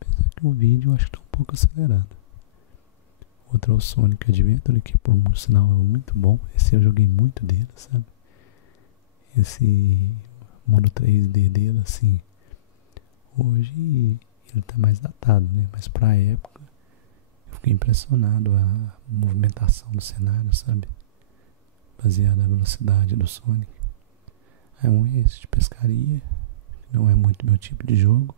Apesar que o vídeo eu acho que tá um pouco acelerado. Outro é o Sonic Adventure, que por sinal é muito bom. Esse eu joguei muito dele, sabe? Esse modo 3D dele, assim, hoje ele tá mais datado, né? Mas pra época eu fiquei impressionado a movimentação do cenário, sabe? Baseada na velocidade do Sonic. É um esse de pescaria, não é muito meu tipo de jogo.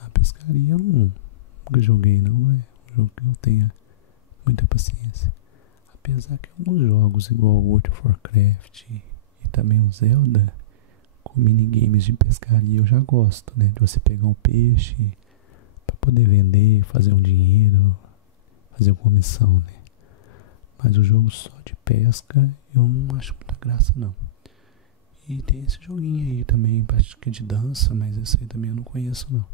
A pescaria eu nunca joguei, não é um jogo que eu tenha muita paciência. Apesar que alguns jogos, igual o World of Warcraft e também o Zelda, com minigames de pescaria eu já gosto, né? De você pegar um peixe, poder vender, fazer um dinheiro, fazer uma comissão, né? Mas o jogo só de pesca eu não acho muita graça não. E tem esse joguinho aí também, parte que é de dança, mas esse aí também eu não conheço não.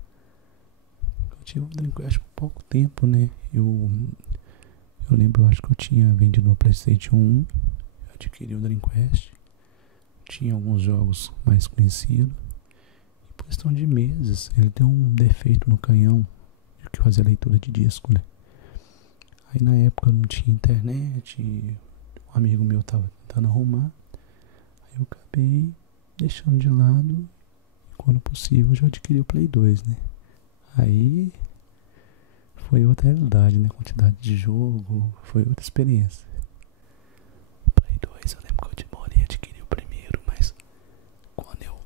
Eu tive o Dreamcast por pouco tempo, né? Eu lembro, eu acho que eu tinha vendido uma PlayStation 1, eu adquiri o Dreamcast, tinha alguns jogos mais conhecidos. E por questão de meses, ele deu um defeito no canhão, que fazia leitura de disco, né? Aí na época não tinha internet, um amigo meu tava tentando arrumar, aí eu acabei deixando de lado, e quando possível eu já adquiri o Play 2, né? Aí foi outra realidade, né? Quantidade de jogo, foi outra experiência. O Play 2, eu lembro que eu demorei a adquirir o primeiro, mas quando eu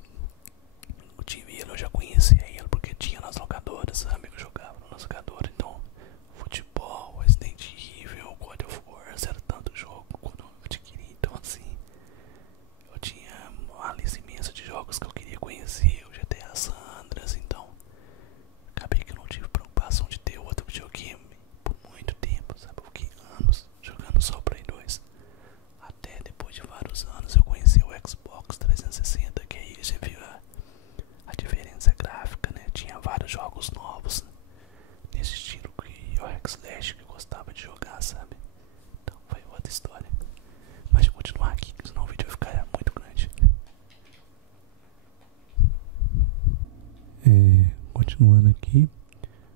tive ele, eu já conhecia ele, porque tinha nas locadoras, sabe? Eu jogava nas locadoras, então futebol, Resident Evil, God of War, era tanto jogo quando eu adquiri, então assim, eu tinha uma lista imensa de jogos que eu queria conhecer, o GTA San Andreas, então acabei que eu não tive preocupação de ter outro videogame por muito tempo, sabe? Eu fiquei anos jogando só o Play 2, até depois de vários anos eu conheci o Xbox 360, que aí você viu a diferença gráfica, né? Tinha vários jogos novos nesse estilo que o Hack/Slash que eu gostava de jogar, sabe? Então foi outra história. Mas eu vou continuar aqui, senão o vídeo vai ficar muito grande. Continuando aqui,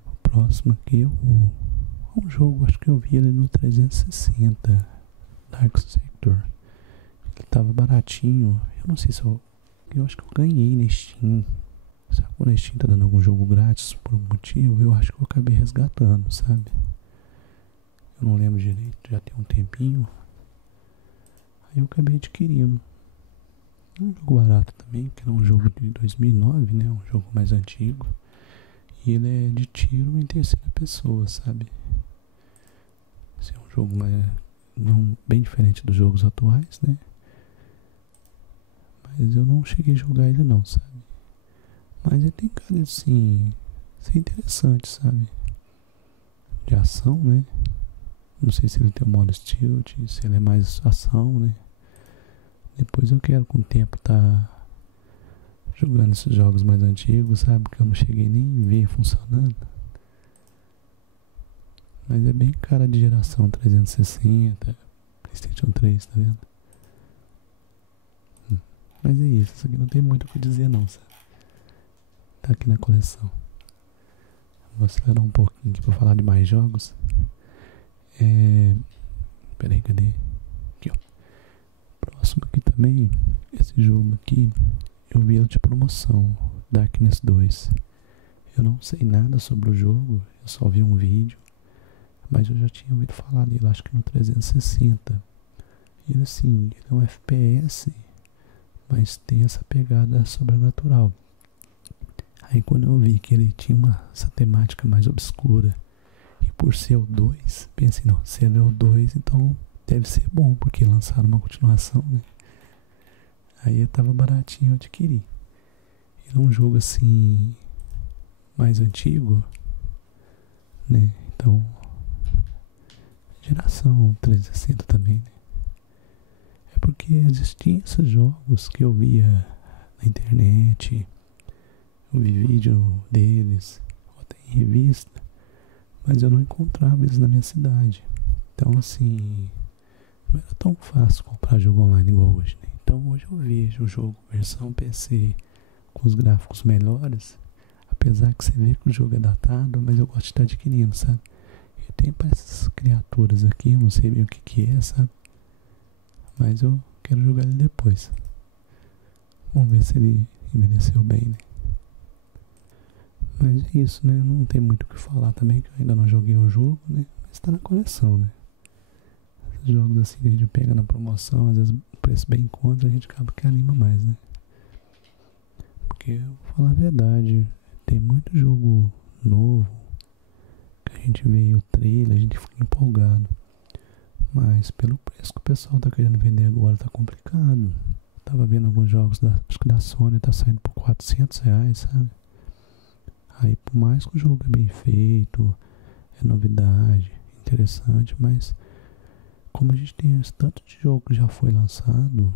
o próximo aqui é um jogo, acho que eu vi ele no 360, Dark Sector. Ele tava baratinho, eu não sei se eu acho que eu ganhei na Steam. Sabe quando a Steam tá dando algum jogo grátis por um motivo, eu acho que eu acabei resgatando, sabe? Eu não lembro direito, já tem um tempinho. Aí eu acabei adquirindo. Um jogo barato também, que era um jogo de 2009, né? Um jogo mais antigo. E ele é de tiro em terceira pessoa, sabe? Esse é um jogo bem diferente dos jogos atuais, né? Mas eu não cheguei a jogar ele não, sabe? Mas ele tem cara de assim, ser interessante, sabe? De ação, né? Não sei se ele tem o modo stealth, se ele é mais ação, né? Depois eu quero com o tempo tá jogando esses jogos mais antigos, sabe? Que eu não cheguei nem a ver funcionando. Mas é bem cara de geração 360, PlayStation 3, tá vendo? Mas é isso aqui não tem muito o que dizer não, sabe? Tá aqui na coleção. Vou acelerar um pouquinho aqui pra falar de mais jogos. Peraí, cadê? Aqui, ó. Próximo aqui também, esse jogo aqui, eu vi ele de promoção, Darkness 2. Eu não sei nada sobre o jogo, eu só vi um vídeo, mas eu já tinha ouvido falar dele, acho que no 360. E ele assim, ele é um FPS, mas tem essa pegada sobrenatural. Aí quando eu vi que ele tinha essa temática mais obscura, e por ser o 2, pensei, não, se ele é o 2, então deve ser bom, porque lançaram uma continuação, né? Aí eu tava baratinho, eu adquiri. Ele é um jogo assim, mais antigo, né? Então, geração 360 também, né? É porque existiam esses jogos que eu via na internet, eu vi vídeo deles, ou até em revista, mas eu não encontrava eles na minha cidade. Então assim, não era tão fácil comprar jogo online igual hoje, né? Então hoje eu vejo o jogo versão PC com os gráficos melhores, apesar que você vê que o jogo é datado, mas eu gosto de estar adquirindo, sabe? E tem para essas criaturas aqui, eu não sei bem o que é, sabe? Mas eu quero jogar ele depois. Vamos ver se ele envelheceu bem, né? Mas é isso, né? Não tem muito o que falar também, que eu ainda não joguei o jogo, né? Mas tá na coleção, né? Esses jogos assim que a gente pega na promoção, às vezes o preço bem em conta, a gente acaba que anima mais, né? Porque, eu vou falar a verdade, tem muito jogo novo que a gente vê o trailer, a gente fica empolgado. Mas pelo preço que o pessoal tá querendo vender agora, tá complicado. Tava vendo alguns jogos, acho que da Sony tá saindo por R$400, sabe? Aí por mais que o jogo é bem feito, é novidade, interessante, mas como a gente tem esse tanto de jogo que já foi lançado,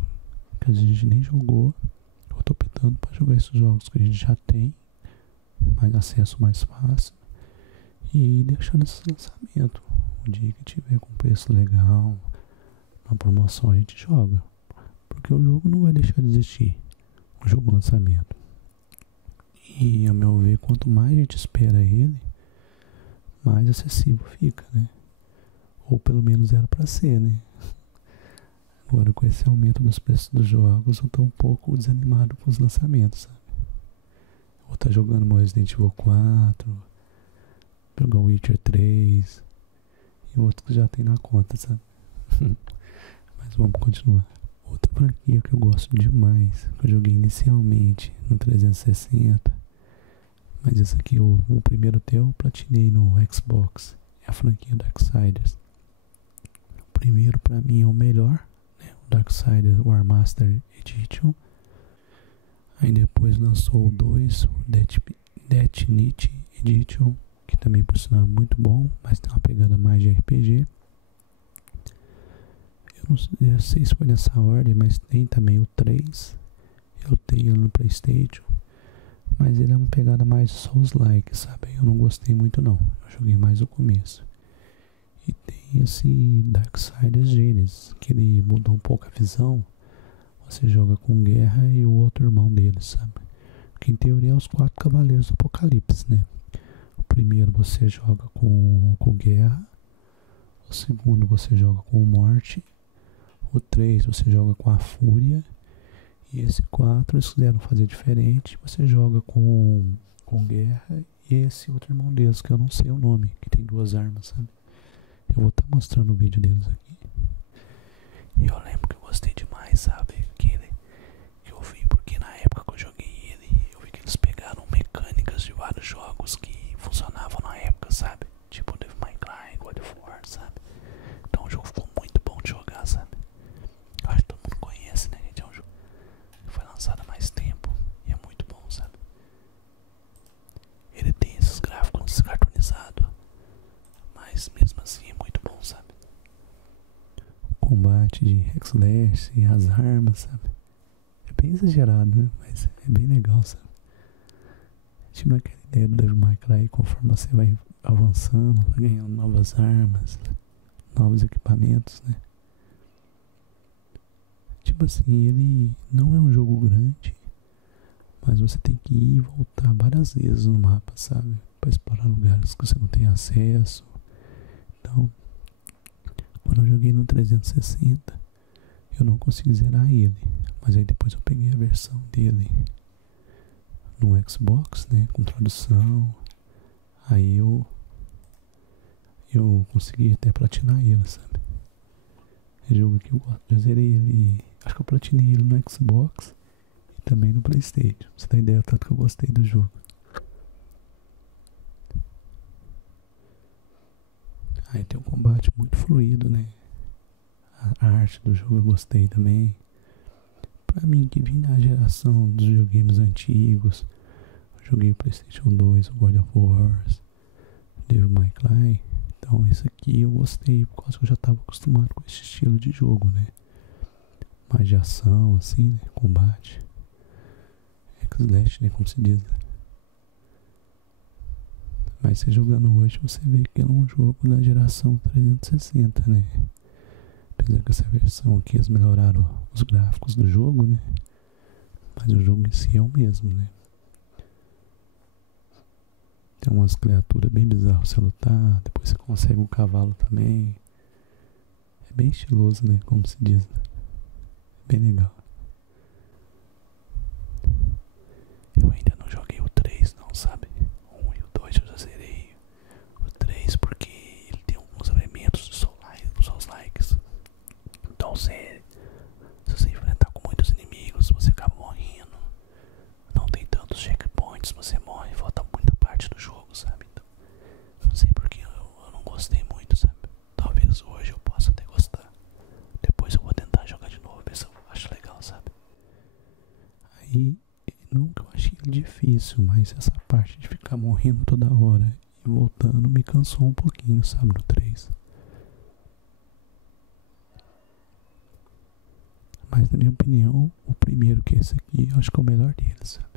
que a gente nem jogou, eu tô optando para jogar esses jogos que a gente já tem, mais acesso mais fácil, e deixando esse lançamento. Um dia que tiver com preço legal, uma promoção, a gente joga. Porque o jogo não vai deixar de existir, o jogo lançamento. E, a meu ver, quanto mais a gente espera ele, mais acessível fica, né? Ou pelo menos era pra ser, né? Agora, com esse aumento dos preços dos jogos, eu tô um pouco desanimado com os lançamentos, sabe? Vou estar jogando meu Resident Evil 4, jogar o Witcher 3 e outros que já tem na conta, sabe? Mas vamos continuar. Outra franquia que eu gosto demais, que eu joguei inicialmente no 360, mas esse aqui, o primeiro até eu platinei no Xbox, é a franquia Darksiders. O primeiro pra mim é o melhor, né? O Darksiders War Master Edition. Aí depois lançou o 2, o Death Knight Edition, que também por sinal é muito bom, mas tem uma pegada mais de RPG. Eu sei se foi nessa ordem, mas tem também o 3. Eu tenho no PlayStation, mas ele é uma pegada mais Souls-like, sabe? Eu não gostei muito não, eu joguei mais o começo. E tem esse Darksiders Genesis, que ele mudou um pouco a visão. Você joga com Guerra e o outro irmão dele, sabe? Que em teoria é os 4 Cavaleiros do Apocalipse, né? O primeiro você joga com Guerra, o segundo você joga com Morte, o 3 você joga com a Fúria, e esse 4 eles quiseram fazer diferente, você joga com Guerra e esse outro irmão deles, que eu não sei o nome, que tem 2 armas, sabe? Eu vou estar mostrando o vídeo deles aqui. E eu lembro que eu gostei demais, sabe? Que eu vi, porque na época que eu joguei ele, eu vi que eles pegaram mecânicas de vários jogos que funcionavam na época, sabe? Tipo Devil May Cry, God of War, sabe? Então o jogo ficou muito bom de jogar, sabe? Eu acho que todo mundo conhece, né, gente? É um jogo que foi lançado há mais tempo e é muito bom, sabe? Ele tem esses gráficos cartoonizados, mas mesmo assim é muito bom, sabe? O combate de Hexlash e as armas, sabe? É bem exagerado, né? Mas é bem legal, sabe? Tipo aquela ideia do Devil May Cry, conforme você vai avançando, vai ganhando novas armas, novos equipamentos, né? Tipo assim, ele não é um jogo grande, mas você tem que ir e voltar várias vezes no mapa, sabe? Pra explorar lugares que você não tem acesso. Então, quando eu joguei no 360, eu não consegui zerar ele. Mas aí depois eu peguei a versão dele no Xbox, né? Com tradução. Aí eu consegui até platinar ele, sabe? Esse jogo aqui eu gosto. Já zerei ele. Acho que eu platinei ele no Xbox e também no PlayStation. Pra você ter ideia, tanto que eu gostei do jogo. Aí tem um combate muito fluido, né? A arte do jogo eu gostei também. Pra mim, que vim da geração dos videogames antigos, eu joguei o PlayStation 2, o God of War, Devil May Cry. Então esse aqui eu gostei, por causa que eu já estava acostumado com esse estilo de jogo, né? Mais de ação, assim, né? Combate. X-Slash, né? Como se diz, né? Mas você jogando hoje, você vê que é um jogo da geração 360, né? Apesar que essa versão aqui eles melhoraram os gráficos do jogo, né? Mas o jogo em si é o mesmo, né? Tem umas criaturas bem bizarras você lutar, depois você consegue um cavalo também. É bem estiloso, né? Como se diz, né? Bem legal. Eu ainda não joguei o 3 não, sabe? O 1 e o 2 eu já zerei. O 3 porque ele tem alguns elementos dos Souls-likes. Então se você enfrentar com muitos inimigos, você acaba morrendo. Não tem tantos checkpoints, você morre e volta muita parte do jogo, sabe? Então, não sei porque eu não gostei muito, sabe? Talvez hoje eu possa até gostar. Depois eu vou tentar jogar de novo, ver se eu acho legal, sabe? Aí, nunca eu achei ele difícil. difícil, mas essa parte de ficar morrendo toda hora e voltando me cansou um pouquinho, sabe, no 3. Mas na minha opinião, o primeiro, que é esse aqui, eu acho que é o melhor deles, sabe?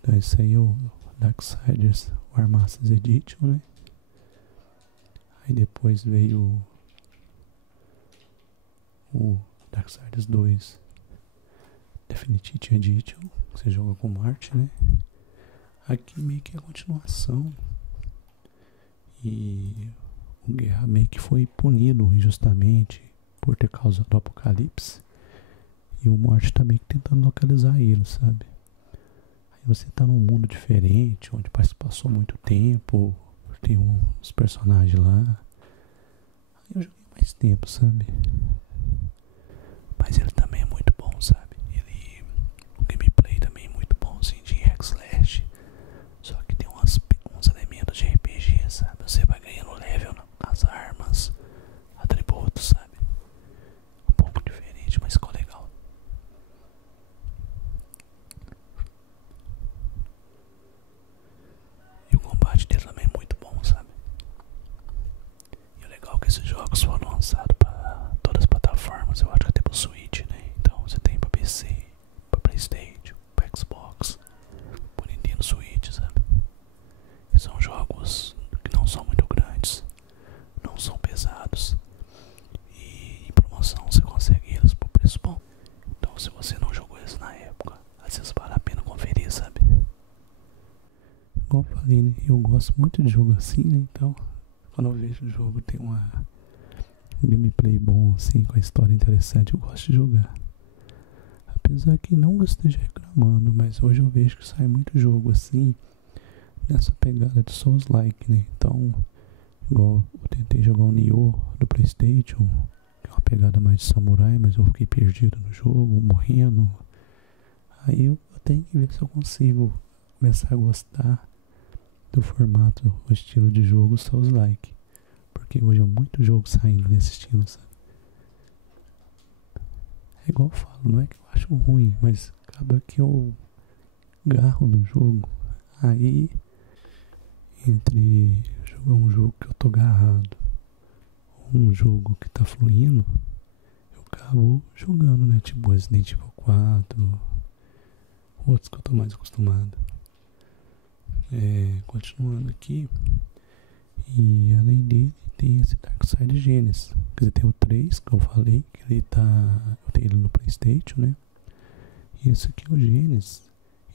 Então esse aí é o Darksiders War Masters Edition, né? Aí depois veio o Darksiders 2 Definitive Edition, que você joga com Marte, né? Aqui meio que é a continuação. E o Guerra meio que foi punido injustamente por ter causado o apocalipse. E o Morte tá meio que tentando localizar ele, sabe? Aí você tá num mundo diferente, onde parece que passou muito tempo, tem uns personagens lá. Aí eu joguei mais tempo, sabe? Mas ele também é muito bom, sabe? O gameplay também é muito bom, assim, de hack slash. Só que tem uns elementos de RPG, sabe? Você vai ganhando level nas armas, atributos, sabe? Um pouco diferente, mas ficou legal. E o combate dele também é muito bom, sabe? E o legal é que esses jogos foram lançados para todas as plataformas. Eu acho que até pro Switch, né? Então você tem pra PC, pra Playstation, pra Xbox, pro Nintendo Switch, sabe? E são jogos que não são muito grandes, não são pesados. E em promoção você consegue eles por preço bom. Então se você não jogou eles na época, às vezes vale a pena conferir, sabe? Igual eu falei, né? Eu gosto muito de jogo assim, né? Então quando eu vejo o jogo tem um gameplay bom, assim, com a história interessante, eu gosto de jogar. Apesar que não esteja reclamando, mas hoje eu vejo que sai muito jogo assim, nessa pegada de Souls-like, né? Então, igual eu tentei jogar o Nioh do Playstation, que é uma pegada mais de samurai, mas eu fiquei perdido no jogo, morrendo. Aí eu tenho que ver se eu consigo começar a gostar do formato, o estilo de jogo Souls-like. Porque hoje é muito jogo saindo nesse estilo, sabe? É igual eu falo, não é que eu acho ruim, mas acaba que eu garro no jogo. Aí, entre jogar um jogo que eu tô agarrado ou um jogo que tá fluindo, eu acabo jogando, né? Tipo Resident Evil 4, outros que eu tô mais acostumado. Continuando aqui, e além dele tem esse Darksiders Genesis. Quer dizer, tem o 3 que eu falei, que ele tá. Eu tenho ele no Playstation, né? E esse aqui é o Genesis.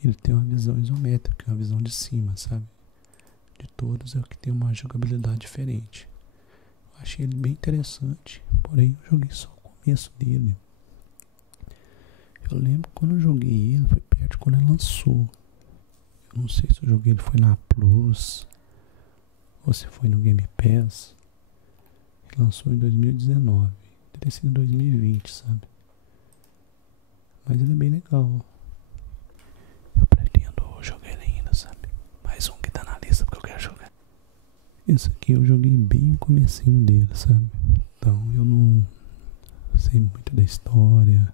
Ele tem uma visão isométrica, uma visão de cima, sabe? De todos é o que tem uma jogabilidade diferente. Eu achei ele bem interessante, porém eu joguei só o começo dele. Eu lembro quando eu joguei ele, foi perto de quando ele lançou. Eu não sei se eu joguei ele foi na Plus ou se foi no Game Pass. Ele lançou em 2019. Deve ter sido em 2020, sabe? Mas ele é bem legal. Eu pretendo jogar ele ainda, sabe? Mais um que tá na lista porque eu quero jogar. Esse aqui eu joguei bem o comecinho dele, sabe? Então eu não sei muito da história,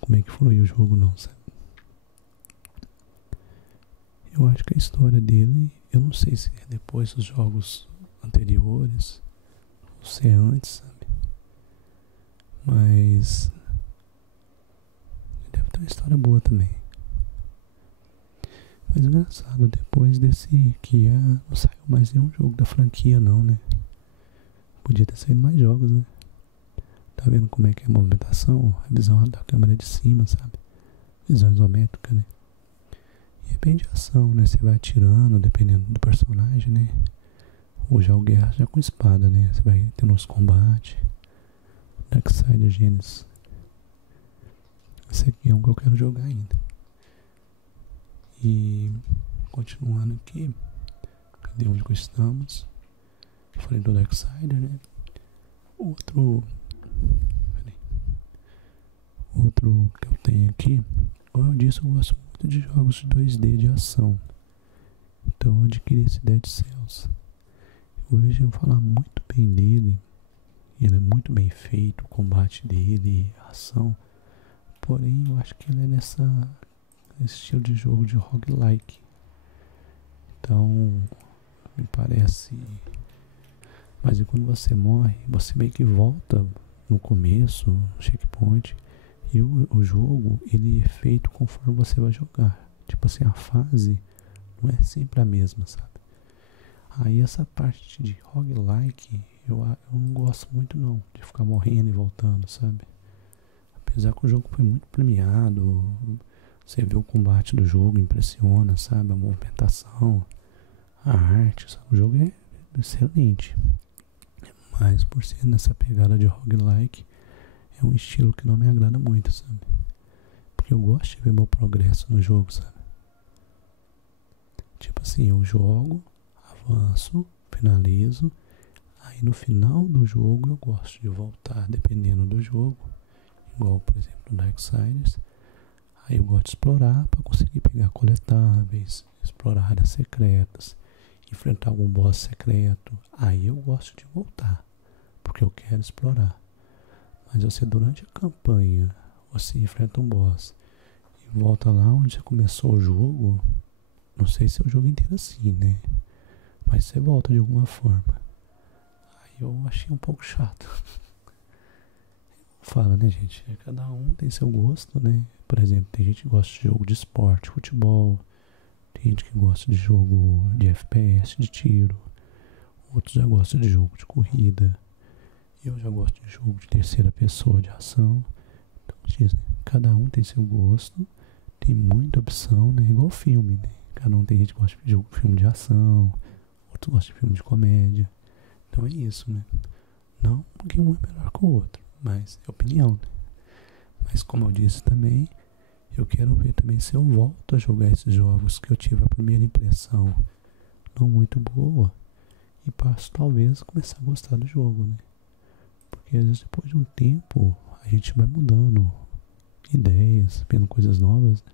como é que foi o jogo não, sabe? Eu acho que a história dele, eu não sei se é depois dos jogos anteriores ou se é antes, sabe? Mas deve ter uma história boa também. Mas engraçado, depois desse aqui não saiu mais nenhum jogo da franquia não, né? Podia ter saído mais jogos, né? Tá vendo como é que é a movimentação? A visão da câmera de cima, sabe? Visão isométrica, né? E é bem de ação, né? Você vai atirando, dependendo do personagem, né? Ou já o guerra já com espada, né? Você vai tendo os combates. Darksiders Genesis. Esse aqui é um que eu quero jogar ainda. E continuando aqui, cadê onde estamos? Eu falei do Darksider, né? Outro que eu tenho aqui, como eu disse, eu gosto muito de jogos de 2D de ação. Então eu adquiri esse Dead Cells. Hoje eu vou falar muito bem dele. Ele é muito bem feito, o combate dele, a ação. Porém, eu acho que ele é esse estilo de jogo de roguelike. Então, me parece... Mas quando você morre, você meio que volta no começo, no checkpoint. E o jogo, ele é feito conforme você vai jogar. Tipo assim, a fase não é sempre a mesma, sabe? Aí essa parte de roguelike, eu não gosto muito não, de ficar morrendo e voltando, sabe? Apesar que o jogo foi muito premiado, você vê o combate do jogo, impressiona, sabe? A movimentação, a arte, sabe? O jogo é excelente. Mas por ser nessa pegada de roguelike, é um estilo que não me agrada muito, sabe? Porque eu gosto de ver meu progresso no jogo, sabe? Tipo assim, eu jogo, avanço, finalizo, aí no final do jogo eu gosto de voltar, dependendo do jogo, igual por exemplo no Darksiders. Aí eu gosto de explorar para conseguir pegar coletáveis, explorar áreas secretas, enfrentar algum boss secreto. Aí eu gosto de voltar, porque eu quero explorar. Mas você durante a campanha, você enfrenta um boss e volta lá onde você começou o jogo. Não sei se é o jogo inteiro assim, né? Mas você volta de alguma forma. Aí eu achei um pouco chato. Fala, né, gente? Cada um tem seu gosto, né? Por exemplo, tem gente que gosta de jogo de esporte, futebol. Tem gente que gosta de jogo de FPS, de tiro. Outros já gostam de jogo de corrida. Eu já gosto de jogo de terceira pessoa, de ação. Então, diz, né? Cada um tem seu gosto. Tem muita opção, né? Igual filme, né? Cada um tem gente que gosta de filme de ação, outros gostam de filme de comédia. Então é isso, né? Não porque um é melhor que o outro, mas é opinião, né? Mas como eu disse também, eu quero ver também se eu volto a jogar esses jogos que eu tive a primeira impressão não muito boa e passo talvez a começar a gostar do jogo, né? Porque às vezes depois de um tempo a gente vai mudando ideias, vendo coisas novas, né?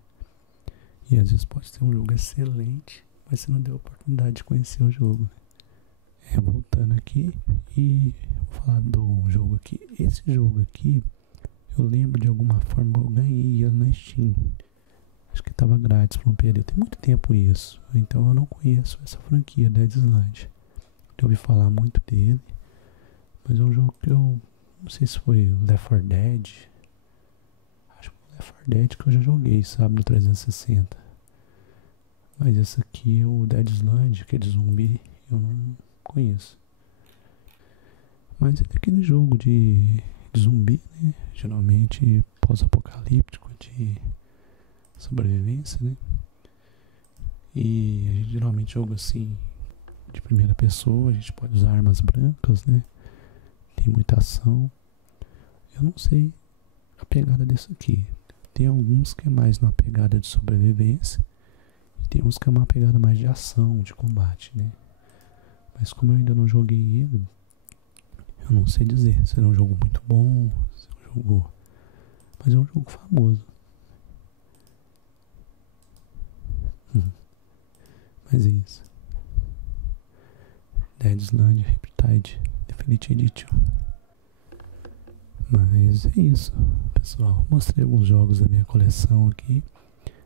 E às vezes pode ser um jogo excelente, mas você não deu a oportunidade de conhecer o jogo, né? Voltando aqui e vou falar do jogo aqui. Esse jogo aqui, eu lembro de alguma forma eu ganhei ele na Steam. Acho que estava grátis por um período. Tem muito tempo isso. Então eu não conheço essa franquia, Dead Island. Eu ouvi falar muito dele, mas é um jogo que eu não sei se foi Left 4 Dead. Acho que foi Left 4 Dead que eu já joguei, sabe, no 360. Mas esse aqui, o Dead Island, que é de zumbi, eu não conheço. Mas é aquele jogo de zumbi, né? Geralmente pós-apocalíptico, de sobrevivência, né? E a gente geralmente joga assim, de primeira pessoa, a gente pode usar armas brancas, né? Tem muita ação. Eu não sei a pegada desse aqui. Tem alguns que é mais na pegada de sobrevivência. E tem uns que é uma pegada mais de ação, de combate, né? Mas como eu ainda não joguei ele, eu não sei dizer se é um jogo muito bom, se é um jogo... Mas é um jogo famoso. Mas é isso. Dead Island Riptide Definitive Edition. Mas é isso, pessoal. Mostrei alguns jogos da minha coleção aqui.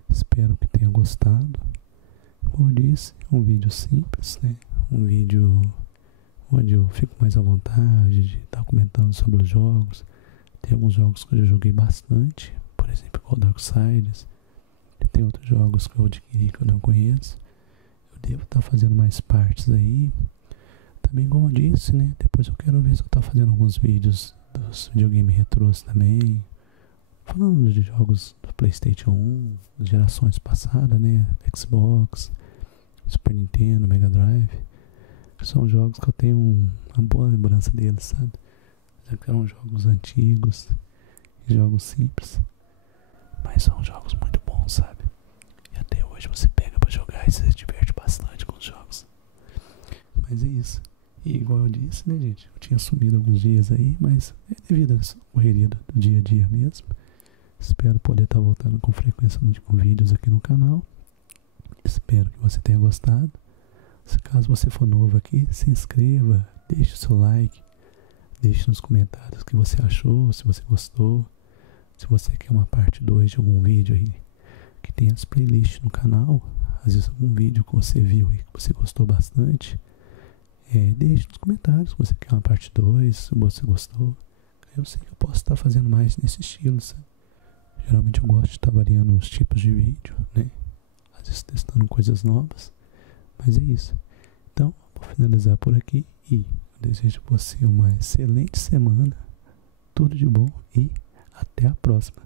Espero que tenham gostado. Como eu disse, um vídeo simples, né? Um vídeo onde eu fico mais à vontade de estar comentando sobre os jogos. Tem alguns jogos que eu já joguei bastante, por exemplo, o Darksiders. Tem outros jogos que eu adquiri que eu não conheço. Eu devo estar fazendo mais partes aí. Também, como eu disse, né? Depois eu quero ver se eu estou fazendo alguns vídeos dos videogame retrôs também. Falando de jogos do PlayStation 1, das gerações passadas, né? Xbox, Super Nintendo, Mega Drive. São jogos que eu tenho uma boa lembrança deles, sabe? Já que eram jogos antigos, jogos simples. Mas são jogos muito bons, sabe? E até hoje você pega pra jogar e você se diverte bastante com os jogos. Mas é isso. E igual eu disse, né, gente? Eu tinha sumido alguns dias aí, mas é devido à correria do dia a dia mesmo. Espero poder estar voltando com frequência com vídeos aqui no canal. Espero que você tenha gostado. Se caso você for novo aqui, se inscreva, deixe o seu like, deixe nos comentários o que você achou, se você gostou, se você quer uma parte 2 de algum vídeo aí que tem as playlists no canal. Às vezes algum vídeo que você viu e que você gostou bastante, deixe nos comentários se você quer uma parte 2, se você gostou. Eu sei que eu posso estar fazendo mais nesse estilo, sabe? Geralmente eu gosto de estar variando os tipos de vídeo, né? Às vezes testando coisas novas. Mas é isso. Então, vou finalizar por aqui e eu desejo a você uma excelente semana. Tudo de bom e até a próxima.